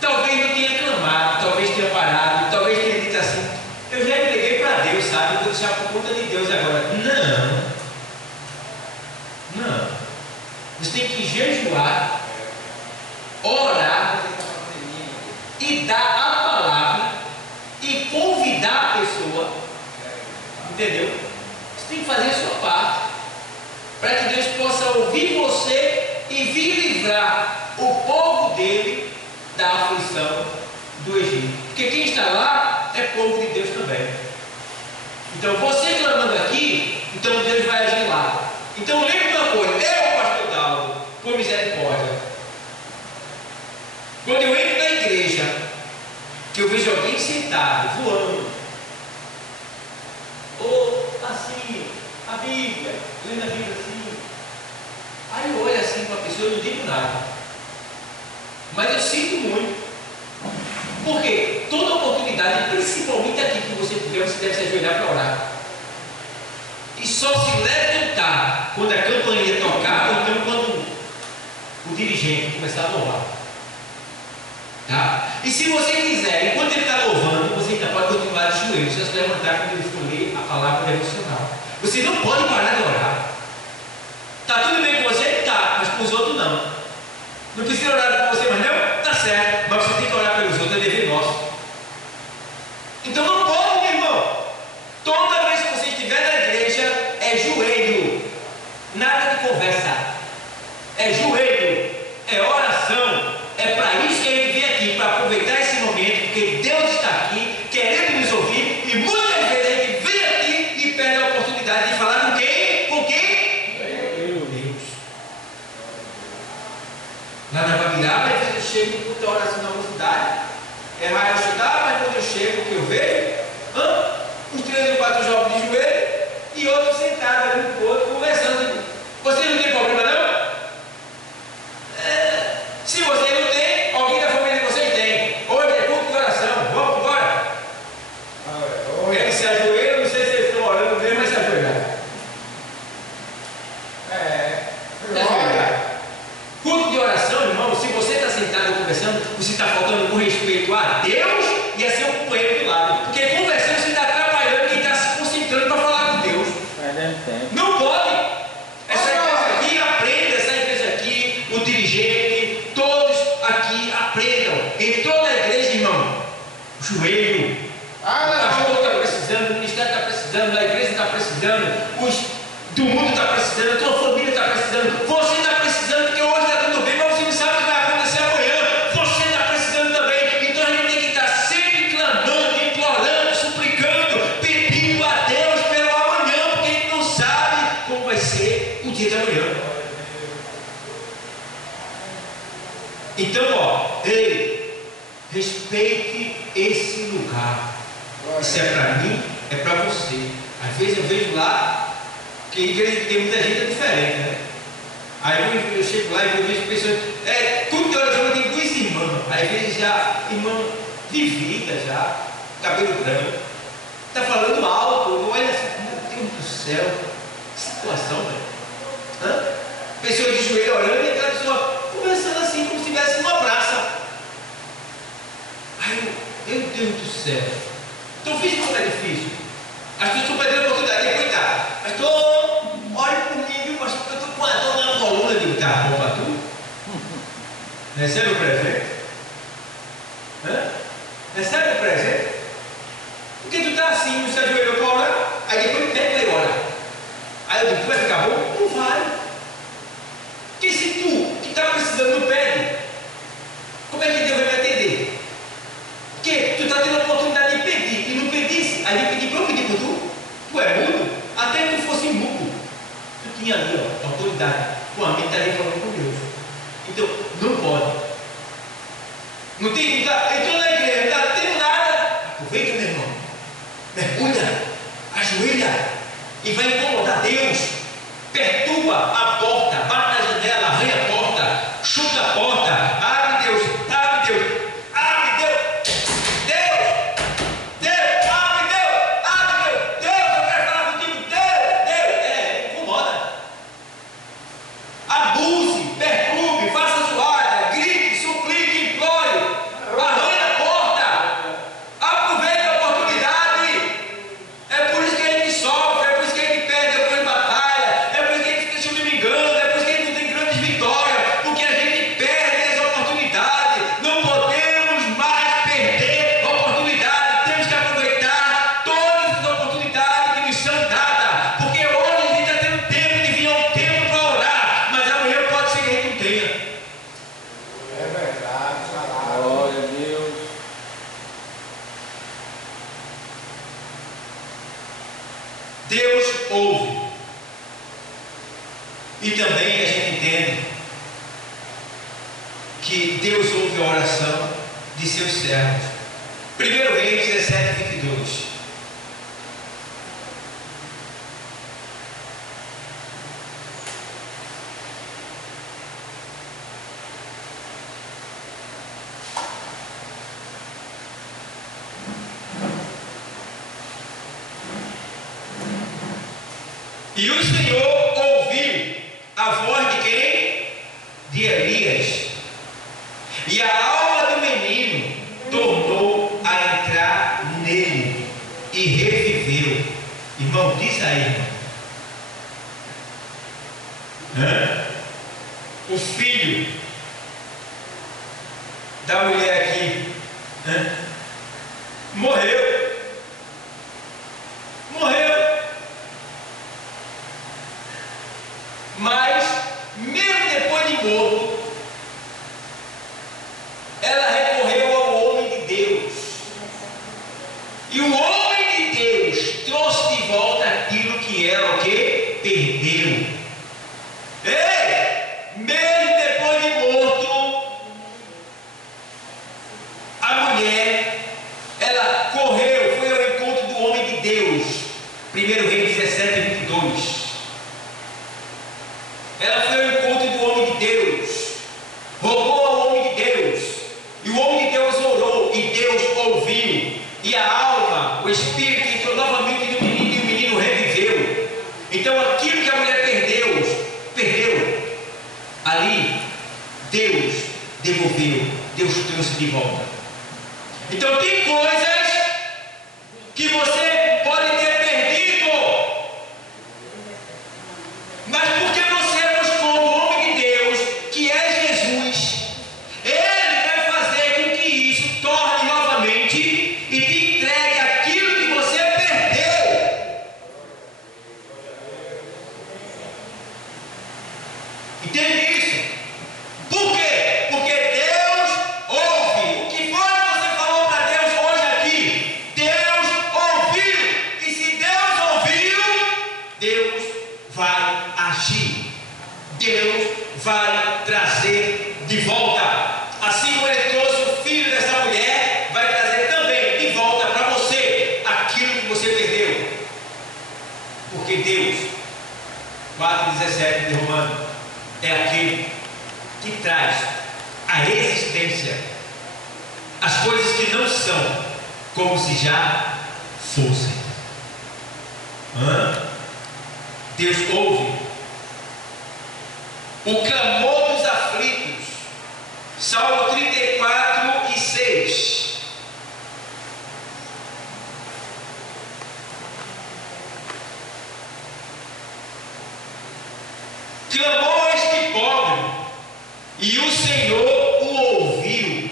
talvez não tenha clamado, talvez tenha parado, talvez tenha dito assim: eu já entreguei para Deus, sabe? Eu vou deixar por conta de Deus agora. Não. Você tem que jejuar, orar e dar a palavra e convidar a pessoa. Entendeu? Você tem que fazer a sua parte para que Deus possa ouvir você e vir livrar o povo dele da aflição do Egito. Porque quem está lá é povo de Deus também. Então você clamando aqui, então Deus vai agir lá. Então lembre uma coisa, eu, pastor Daldo, por misericórdia, quando eu entro na igreja, que eu vejo alguém sentado, voando, ou assim, a Bíblia, lendo a Bíblia assim, aí eu olho assim para a pessoa e não digo nada, mas eu sinto muito, porque toda oportunidade, principalmente aqui que você puder, você deve se ajoelhar para orar, e só se levantar quando a campainha tocar, ou então quando o dirigente começar a louvar, tá? E se você quiser, enquanto ele está louvando, você ainda pode continuar de joelhos, só se levantar quando ele for ler a palavra devocional. Você não pode parar de orar. Está tudo bem com você? Tá, mas com os outros não. Não precisa orar por você, mas não? Tá certo, mas você tem que orar pelos outros, é dever nosso. Então não pode, meu irmão. Toda vez que você estiver na igreja, é joelho, nada de conversa, é joelho, é oração. É para isso que a gente vem aqui, para aproveitar esse momento, porque Deus está aqui querendo nos ouvir, e muitas vezes a gente vem aqui e perde a oportunidade de falar com quem? Com quem? Deus. Lá na Babiraba, às vezes eu chego no culto da oração na mocidade, é raro eu chegar, mas quando eu chego, o que eu vejo? Os 3 ou 4 jovens de joelho e outros sentados ali no outro, conversando. Vocês não têm problema não? Se vocês não têm, alguém da família de vocês tem. Hoje é culto de oração, vamos embora. Eles se ajoelham, não sei se eles estão orando mesmo, mas se ajoelham. Culto de oração, irmão, se você está sentado conversando, você está faltando com respeito a Deus e a seu companheiro do lado. Porque conversando você está atrapalhando quem está se concentrando para falar com Deus. Não pode. Essa igreja aqui aprenda, essa igreja aqui, o dirigente, todos aqui aprendam. Em toda a igreja, irmão, o joelho. O pastor está precisando, o ministério está precisando, a igreja está precisando, do mundo está precisando, a tua família está precisando, você está precisando, porque hoje está tudo bem, mas você não sabe o que vai acontecer amanhã. Você está precisando também. Então a gente tem que estar sempre clamando, implorando, suplicando, pedindo a Deus pelo amanhã, porque a gente não sabe como vai ser o dia de amanhã. Então, ei, respeite esse lugar. Isso é para mim, é para você. Às vezes eu vejo lá que a igreja que tem muita gente é diferente, né? Aí eu chego lá e eu vejo pessoas, tudo de oração tem 2 irmãs, aí vejo já irmã de vida, já, cabelo branco, está falando alto, olha assim, meu Deus do céu, que situação, velho. Pessoas de joelho orando e aquela pessoa conversando assim, como se estivesse numa praça. Ai, meu Deus do céu. Então, fiz como é difícil. As pessoas estão perdendo a oportunidade de cuidar. Pastor, ore por mim, viu, pastor? Eu estou com a dor na coluna. Eu digo, tá bom para tu? Recebe o presente? Recebe o presente? Porque tu está assim, não se ajoelhou para orar, aí depois pega e ora. Aí eu digo, tu vai ficar bom? Não vai. Porque se tu, que está precisando, não pede, como é que Deus vai me atender? Porque tu está tendo a oportunidade de pedir, e não pedisse, aí ele pedir para eu pedir por tu. Tu é mudo? Até que tu fosse mudo, tu tinha ali, ó, autoridade, com a mente ali falando com Deus. Então, não pode. Não tem, entrou na igreja, não está tendo nada. Aproveita, meu irmão. Mergulha, ajoelha e vai incomodar Deus. Perturba a porta, bate na janela, arranha a porta, chuta a porta, abre Deus, abre Deus, abre Deus, Deus, abre Deus, eu quero falar contigo, Deus, incomoda. Abuse, perturbe, faça zoada, grite, suplique, implore, arranha Deus ouve. E também a gente entende que Deus ouve a oração de seus servos. 1 Reis 17, 22. E o Senhor ouviu a voz de quem? De Elias. E a alma do menino tornou a entrar nele e reviveu. Irmão, diz aí, irmão. O filho da mulher aqui morreu. Mas, mesmo depois de morto, ela recorreu ao homem de Deus. E o homem de Deus trouxe de volta aquilo que ela o quê? Perdeu. Mesmo depois de morto, a mulher, ela correu, foi ao encontro do homem de Deus. 1 Reis 17, 22. Ela foi ao encontro do homem de Deus, rogou ao homem de Deus, e o homem de Deus orou, e Deus ouviu, e a alma, o espírito entrou novamente no menino, e o menino reviveu. Então aquilo que a mulher perdeu, ali, Deus devolveu, Deus trouxe de volta. Então tem coisas que você pode ter perdido, mas porque você buscou o homem de Deus, que é Jesus, Ele vai fazer com que isso torne novamente e te entregue aquilo que você perdeu. Entende isso? Por quê? Porque Deus ouve. O que foi que você falou para Deus hoje aqui? Deus ouviu. E se Deus ouviu, Deus vai agir. Deus vai trazer de volta. Assim como Ele trouxe o filho dessa mulher, vai trazer também de volta para você aquilo que você perdeu. Porque Deus, 4,17 de Romanos, é aquele que traz a existência as coisas que não são como se já fossem. Deus ouve o clamor dos aflitos. Salmo 34 e 6. Clamou este pobre, e o Senhor o ouviu,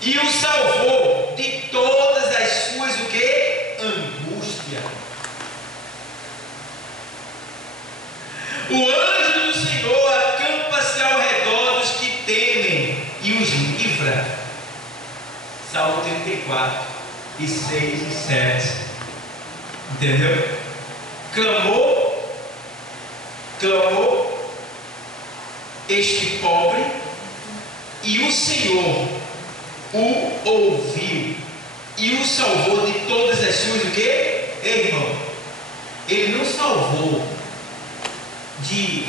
e o salvou de todas as suas o quê? Angústia. O anjo do Senhor acampa-se ao redor dos que temem e os livra. Salmo 34 e 6 e 7. Entendeu? Clamou este pobre, e o Senhor o ouviu e o salvou de todas as suas o quê? Irmão, Ele não salvou de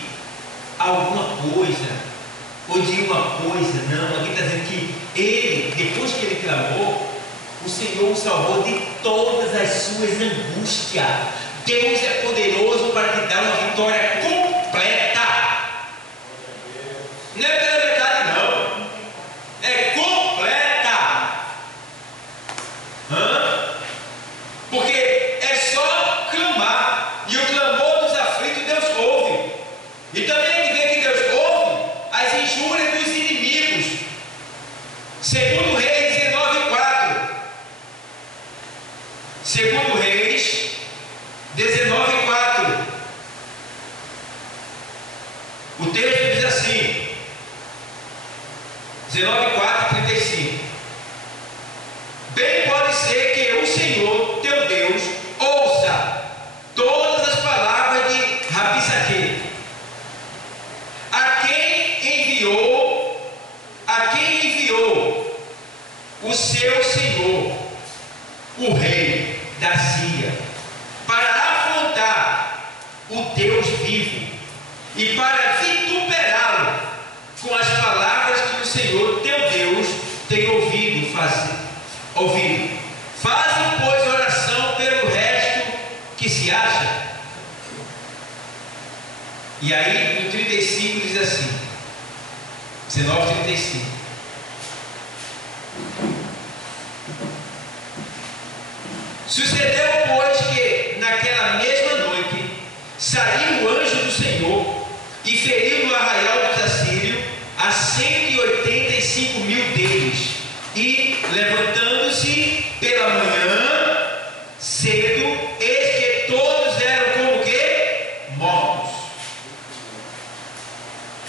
alguma coisa ou de uma coisa, não. Aqui está dizendo que Ele, depois que Ele clamou, o Senhor o salvou de todas as suas angústias. Deus é poderoso para te dar uma vitória completa. Não é pela metade, não. É completa. Porque é só clamar. E o clamor dos aflitos Deus ouve. E também a gente vê que Deus ouve as injúrias dos inimigos. Segundo Reis 19:4. Segundo Reis 19:4. O texto diz assim, 19:4-35. Bem pode ser que o Senhor teu Deus ouça Senhor, o rei da Síria, para afrontar o Deus vivo e para vituperá-lo com as palavras que o Senhor teu Deus tem ouvido. Faze, pois, oração pelo resto que se acha. E aí no 35 diz assim, 19:35. Sucedeu, pois, que naquela mesma noite saiu o anjo do Senhor e feriu no arraial dos assírios a 185.000 deles. E levantando-se pela manhã cedo, eis que todos eram como que? Mortos.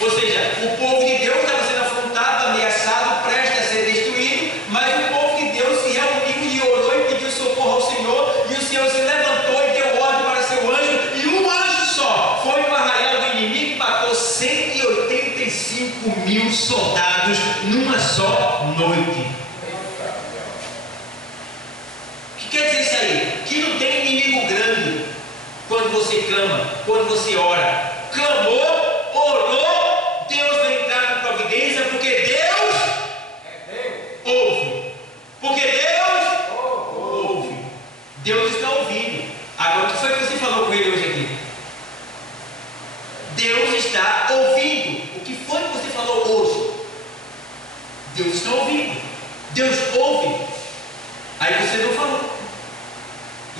Ou seja, o povo de Deus estava sendo afrontado, ameaçado, prestes a ser destruído, mas o povo de Deus se reuniu e orou e pediu socorro ao Senhor, e o Senhor se levantou e deu ordem para seu anjo, e um anjo só foi no arraial do inimigo e matou 185.000 soldados numa só noite. O que quer dizer isso aí? Que não tem inimigo grande quando você clama, quando você ora. Clamou, orou, Deus vai entrar com providência, porque Deus ouve. Porque Deus ouve. Deus está ouvindo. Agora, o que foi que você falou com ele hoje aqui? Deus está ouvindo. O que foi que você falou hoje? Deus está ouvindo. Deus ouve. Aí você não falou.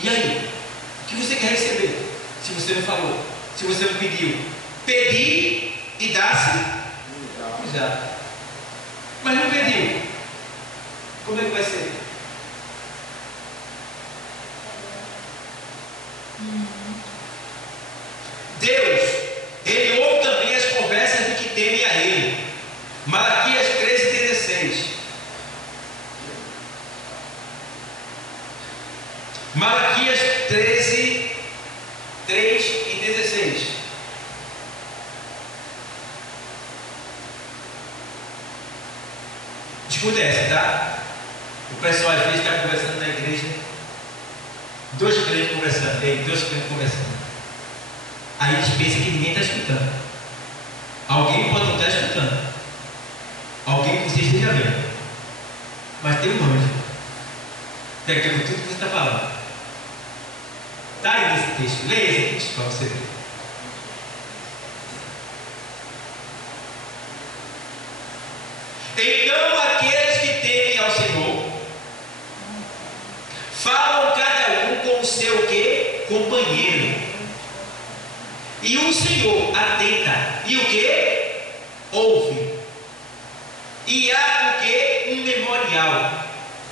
E aí? O que você quer receber? Se você não falou, se você não pediu. Pedir e dar-se já. Mas não pediu. Como é que vai ser? Deus, Ele ouve também as conversas do que temem a Ele. Malaquias 13:16. Malaquias 13, 3 e 16. Escuta essa, tá? O pessoal às vezes está conversando na igreja, dois crentes conversando. Aí eles pensam que ninguém está escutando. Alguém pode não estar escutando. Alguém que você esteja vendo. Mas tem um anjo pegando tudo que você está falando. Está aí nesse texto. Leia esse texto para você ver. Então aqueles que temem ao Senhor falam cada um com o seu quê? Companheiro. E o Senhor atenta. E o quê? Ouve. E há o quê? Um memorial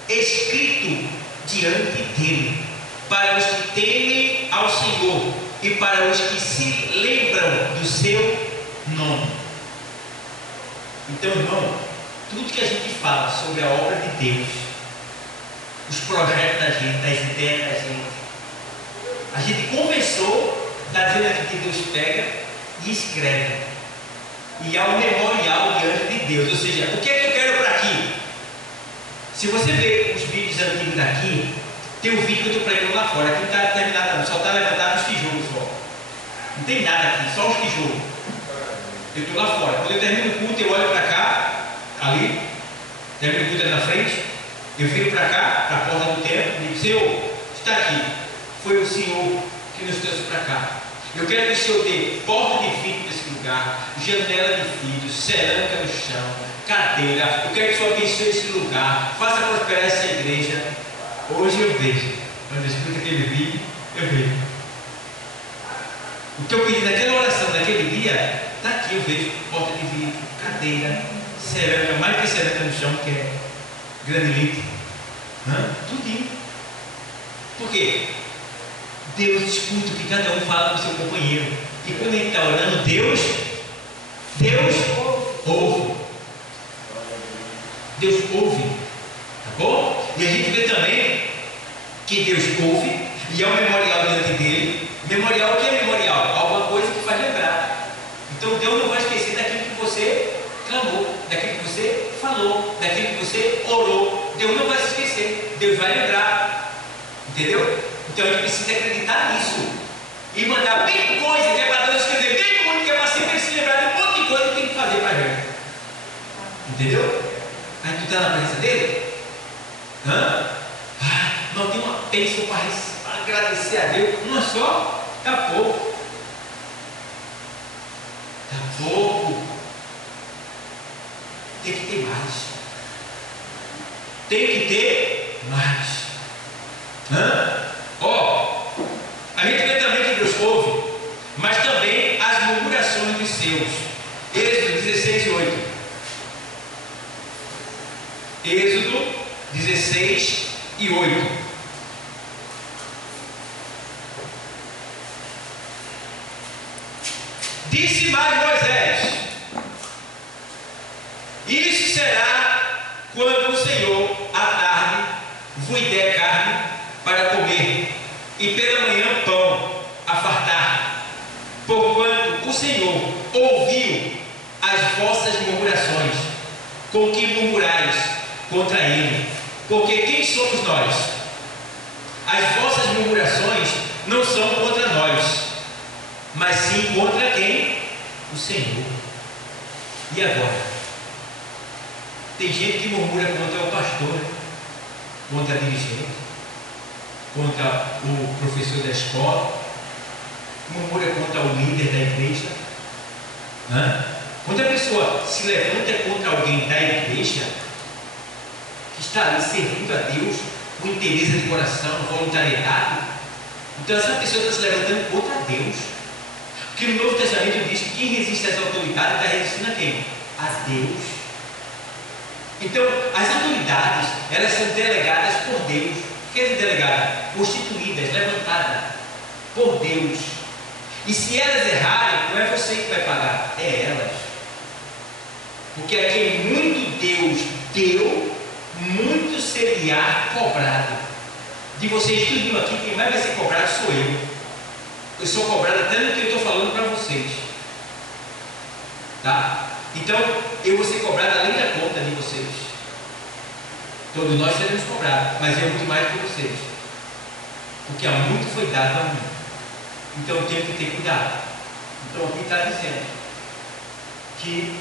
escrito diante dele, para os que temem ao Senhor e para os que se lembram do seu nome. Então, irmão, tudo que a gente fala sobre a obra de Deus, os projetos da gente, das ideias da gente, a gente conversou, está dizendo aqui que Deus pega e escreve. E há um memorial diante de Deus. Ou seja, o que é que eu quero para aqui? Se você ver os vídeos antigos daqui, tem um vídeo que eu estou pregando lá fora. Aqui não está terminado não, só está levantado os tijolos só. Não tem nada aqui, só os tijolos. Eu estou lá fora. Quando eu termino o culto, eu olho para cá, ali, termino o culto ali na frente, eu viro para cá, para a porta do templo, e digo: Senhor, está aqui. Foi o Senhor que nos trouxe para cá. Eu quero que o Senhor dê porta de vidro nesse lugar, janela de vidro, cerâmica no chão, cadeira. Eu quero que o Senhor abençoe esse lugar, faça prosperar essa igreja. Hoje eu vejo, quando eu escuto aquele vídeo, eu vejo. O que eu pedi naquela oração, naquele dia, está aqui. Eu vejo porta de vidro, cadeira, cerâmica, mais que cerâmica no chão, que é granilite, tudinho. Por quê? Deus escuta o que cada um fala com o seu companheiro. E quando ele está orando, Deus ouve. Deus ouve. Tá bom? E a gente vê também que Deus ouve e há um memorial diante dele. Memorial, o que é memorial? Alguma coisa que faz lembrar. Então Deus não vai esquecer daquilo que você clamou, daquilo que você falou, daquilo que você orou. Deus não vai se esquecer, Deus vai lembrar, entendeu? Então a gente precisa acreditar nisso e mandar bem coisa que é para Deus escrever bem muito, que é para sempre se lembrar de um monte de coisa que tem que fazer para a gente, entendeu? Aí tu está na presença dele, não tem uma bênção para agradecer a Deus, uma só, está pouco. Está pouco. Tem que ter mais. Tem que ter mais. A gente vê também que Deus ouve, mas também as murmurações dos seus. Êxodo 16 e 8. Êxodo 16 e 8. Disse mais Moisés: isso será quando o Senhor à tarde vos der carne para comer, e pela manhã pão a fartar, porquanto o Senhor ouviu as vossas murmurações, com que murmurais contra ele. Porque quem somos nós? As vossas murmurações não são contra nós, mas sim contra quem? O Senhor. E agora? Tem gente que murmura contra o pastor, contra a dirigente, contra o professor da escola, murmura contra o líder da igreja. Quando a pessoa se levanta contra alguém da igreja, que está ali servindo a Deus com interesse de coração, voluntariedade, então essa pessoa está se levantando contra Deus. Porque no Novo Testamento diz que quem resiste às autoridades está resistindo a quem? A Deus. Então, as autoridades, elas são delegadas por Deus. O que é delegada? Constituídas, levantadas por Deus. E se elas errarem, não é você que vai pagar, é elas. Porque a quem muito Deus deu, muito seria cobrado. De vocês tudinho aqui, quem mais vai ser cobrado sou eu. Eu sou cobrado até no que eu estou falando para vocês. Tá? Então, eu vou ser cobrado além da conta de vocês. Todos nós seremos cobrados, mas eu muito mais que vocês. Porque há muito foi dado a mim. Então eu tenho que ter cuidado. Então aqui está dizendo que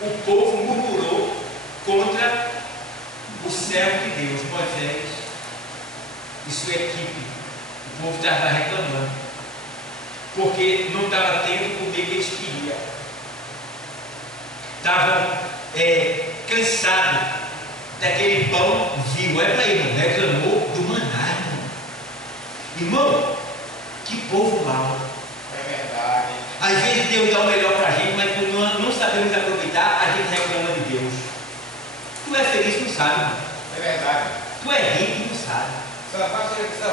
o povo murmurou contra o servo de Deus, Moisés e sua equipe. O povo estava reclamando, porque não estava tendo o que eles queriam. Estavam cansados daquele pão vivo. É para ele, reclamou do maná, irmão. Que povo mau. É verdade. Às vezes Deus dá o melhor para a gente, mas por não sabemos aproveitar, a gente reclama de Deus. Tu é feliz, não sabe, irmão. É verdade. Tu é rico e não sabe.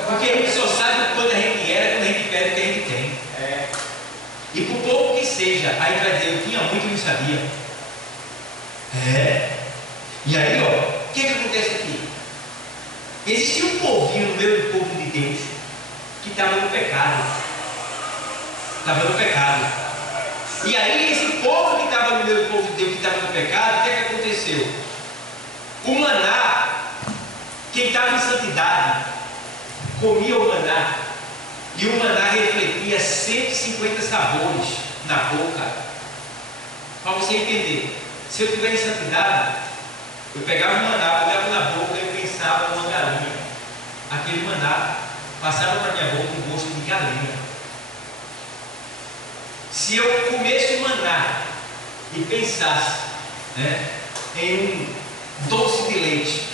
Porque a gente só sabe quando a gente era, quando a gente pede o que a gente tem. É. E por pouco que seja, aí vai dizer, eu tinha muito e não sabia. E aí, o que acontece aqui? Existia um povinho no meio do povo de Deus que estava no pecado. E aí, esse povo que estava no meio do povo de Deus que estava no pecado, o que aconteceu? O maná, quem estava em santidade, comia o maná, e o maná refletia 150 sabores na boca. Para você entender, se eu estiver em santidade, eu pegava o maná, botava na boca e eu pensava numa galinha. Aquele maná passava para minha boca um gosto de galinha. Se eu comesse o maná e pensasse em um doce de leite,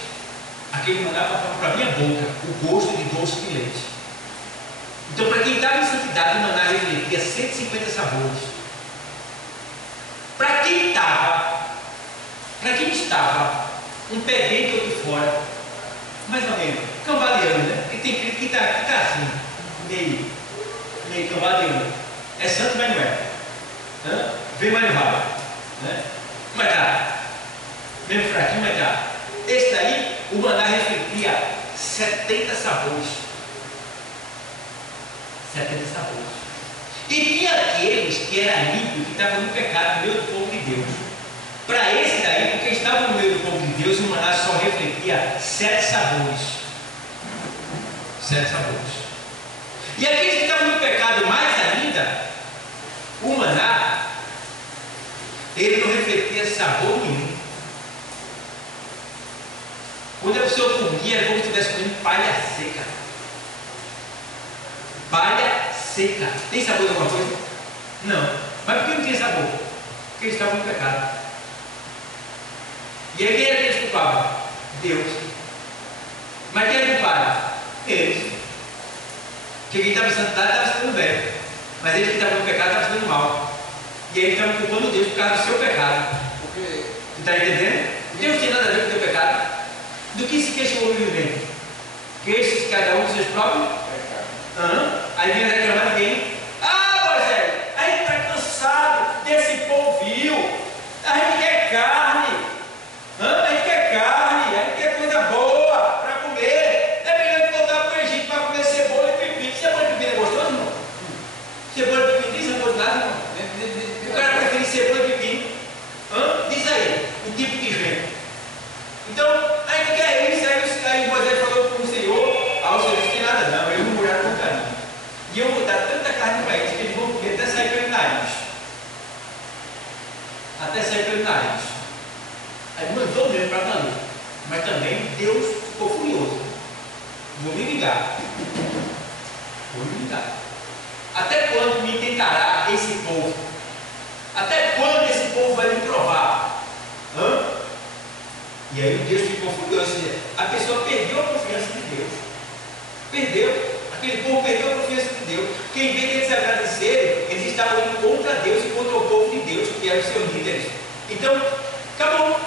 aquele maná passava para minha boca o gosto de doce de leite. Então, para quem estava em santidade, o maná refletia 150 sabores. Para quem estava um pé dentro e outro fora, mais ou menos, cambaleando, né? Porque tem crente que está assim, meio cambaleando. É santo, mas não é. Vem, mas não vai. Né? Mas tá. Mesmo fraquinho, mas tá. Esse daí, o maná refletia 70 sabores. 70 sabores. E tinha aqueles que eram ímpios, que estavam no pecado, no meio do povo de Deus. Para esse daí, porque estava no meio do povo de Deus, o maná só refletia 7 sabores. 7 sabores. E aqueles que estavam no pecado mais ainda, o maná, ele não refletia sabor nenhum. Quando a pessoa comia, era como se estivesse comendo palha seca. Palha seca. Tem sabor de alguma coisa? Não. Mas por que não tinha sabor? Porque eles estavam no pecado. E aí quem era que eles culpavam? Deus. Mas quem era culpado? Eles. Porque quem estava em santidade estava se dando bem. Mas eles que estavam no pecado estavam se dando mal. E aí eles estavam culpando Deus por causa do seu pecado. Porque Tu está entendendo? Deus tem nada a ver com o teu pecado. Do que se queixa o homem vivente? Queixa-se cada um dos seus próprios? Aí vem reclamar de quem? Ah, Moisés, a gente está cansado desse povio. A gente quer carne. A gente quer carne. A gente quer coisa boa para comer. É melhor que voltar para o Egito para comer cebola e pepino. Cebola e pepino é gostoso, irmão? Cebola e pepino não tem sabor de nada, irmão. O cara prefere cebola e pepino. Diz aí, o tipo de gente. Então, a gente quer isso. Aí Moisés falou para o Senhor: ah, o Senhor disse que nada, não. Eu vou morar com carinho. E eu vou dar tanta carne para eles que eles vão comer até sair pelo nariz. Até sair pelo nariz. Aí mandou mesmo para valer. Mas também Deus ficou furioso. Vou me ligar. Vou me ligar. Até quando me tentará esse povo? Até quando esse povo vai me provar? E aí Deus ficou furioso. A pessoa perdeu a confiança de Deus. Perdeu. Aquele povo perdeu a confiança de Deus. Porque em vez de eles agradecerem, eles estavam indo contra Deus e contra o povo de Deus, que eram os seus líderes. Então, acabou.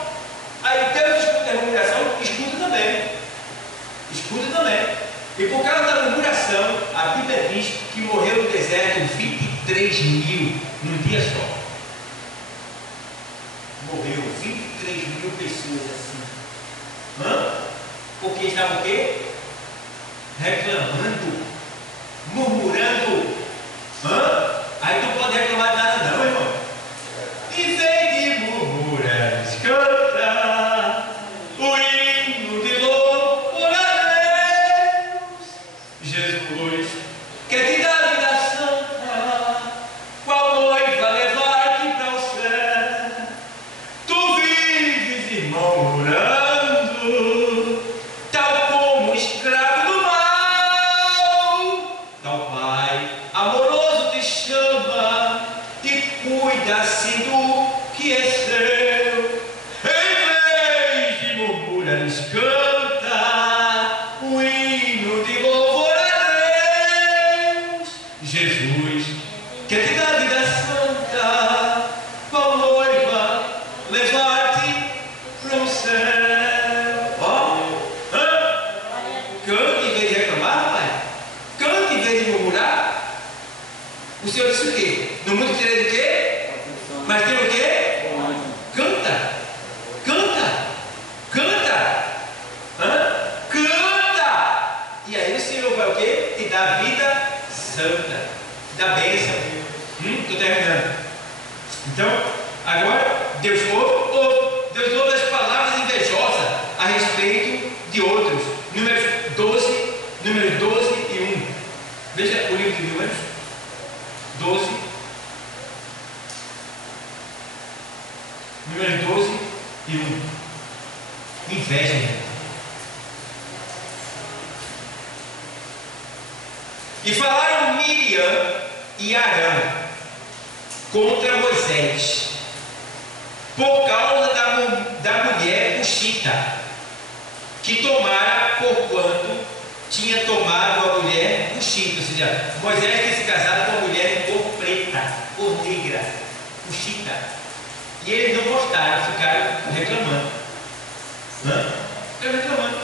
Aí Deus escuta a murmuração, escuta também. Escuta também. E por causa da murmuração, a Bíblia diz que morreu no deserto 23 mil num dia só. Morreu 23 mil pessoas assim. Porque estavam o quê? Reclamando, murmurando. Aí tu não pode reclamar de nada não, irmão. Em vez de murmurar, canta o hino de louvor a Deus. Jesus, que te dá vida santa, qual noiva levar-te para o céu. Tu vives, irmão, murmurando, tal como escravo do mal. Tal Pai amoroso te chama e cuida assim do que é seu. Em vez de murmurares, canta o hino de louvor a Deus. Jesus, que te dá vida santa, qual noiva levar-te para o céu. Canta em vez de reclamar, pai. Canta em vez de murmurar. O Senhor disse o quê? No mundo terei do quê? Mas tem o quê? Canta. Canta. Canta. Canta. E aí o Senhor vai o quê? Te dá vida santa. Te dá bênção. Estou terminando. Então, agora, Deus ouve. Deus ouve as palavras invejosas a respeito de outros. Números 12 e 1. Veja o livro de Números 12. Números 12 e 1. Inveja, irmão. E falaram Miriam e Arão contra Moisés, por causa da mulher cuxita, que tomara porquanto tinha tomado a mulher cuxita. Ou seja, Moisés tinha se casado com uma mulher de cor preta, cor negra, cuxita. E eles não gostaram, ficaram reclamando. Ficaram reclamando.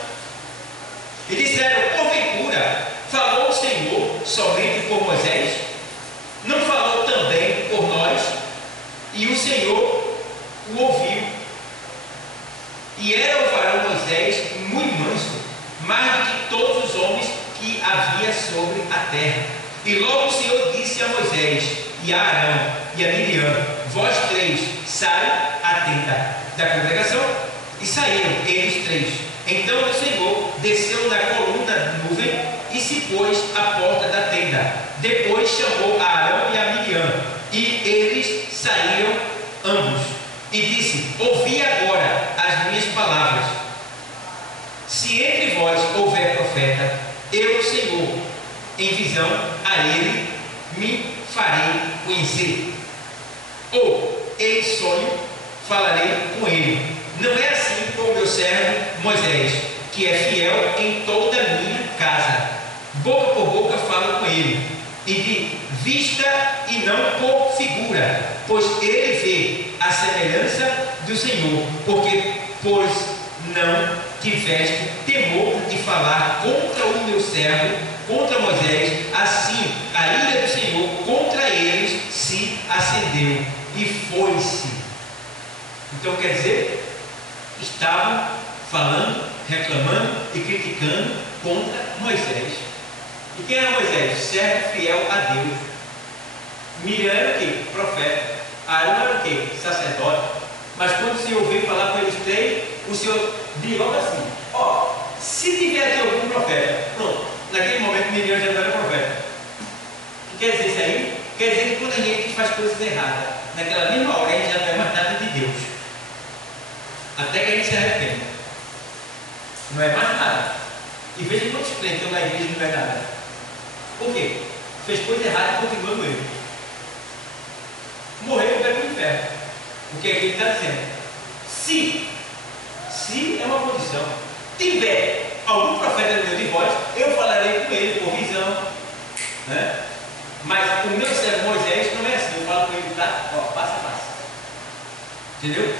E disseram: porventura, falou o Senhor somente por Moisés? Não falou também por nós? E o Senhor o ouviu. E era o varão Moisés muito manso, mais do que todos os homens que havia sobre a terra. E logo o Senhor disse a Moisés, e a Arão, e a Miriam: vós três, sai à tenda da congregação e saíram, eles 3. Então o Senhor desceu na coluna de nuvem e se pôs à porta da tenda. Depois chamou a Arão e a Miriam, e eles saíram ambos. E disse: ouvi agora as minhas palavras. Se entre vós houver profeta, eu, Senhor, em visão a ele me farei conhecer. Ou em sonho falarei com ele. Não é assim com o meu servo Moisés, que é fiel em toda a minha casa. Boca por boca falo com ele, e de vista e não por figura, pois ele vê a semelhança do Senhor, pois não tiveste temor de falar contra o meu servo, contra Moisés. Assim a ira do Senhor contra eles se acendeu e foi-se. Então quer dizer, estavam falando, reclamando e criticando contra Moisés. E quem era Moisés? Servo fiel a Deus. Miriam era o quê? Profeta. Arão era o quê? Sacerdote. Mas quando o Senhor veio falar com eles 3, o Senhor diz logo assim: ó, se tiver aqui algum profeta, pronto, naquele momento Miriam já não era profeta. O que quer dizer isso aí? Quer dizer que quando a gente faz coisas erradas, naquela mesma hora a gente já não é mais nada de Deus, até que a gente se arrependa. Não é mais nada. E veja quantos crentes estão na igreja e não é nada. Por quê? Fez coisa errada e continua no erro. Morreu e vai para o inferno. O que é que ele está dizendo? Se é uma condição, tiver algum profeta no meio de vós, eu falarei com ele por visão, né? Mas o meu servo Moisés não é assim. Eu falo com ele, tá? Ó, passo a passo. Entendeu?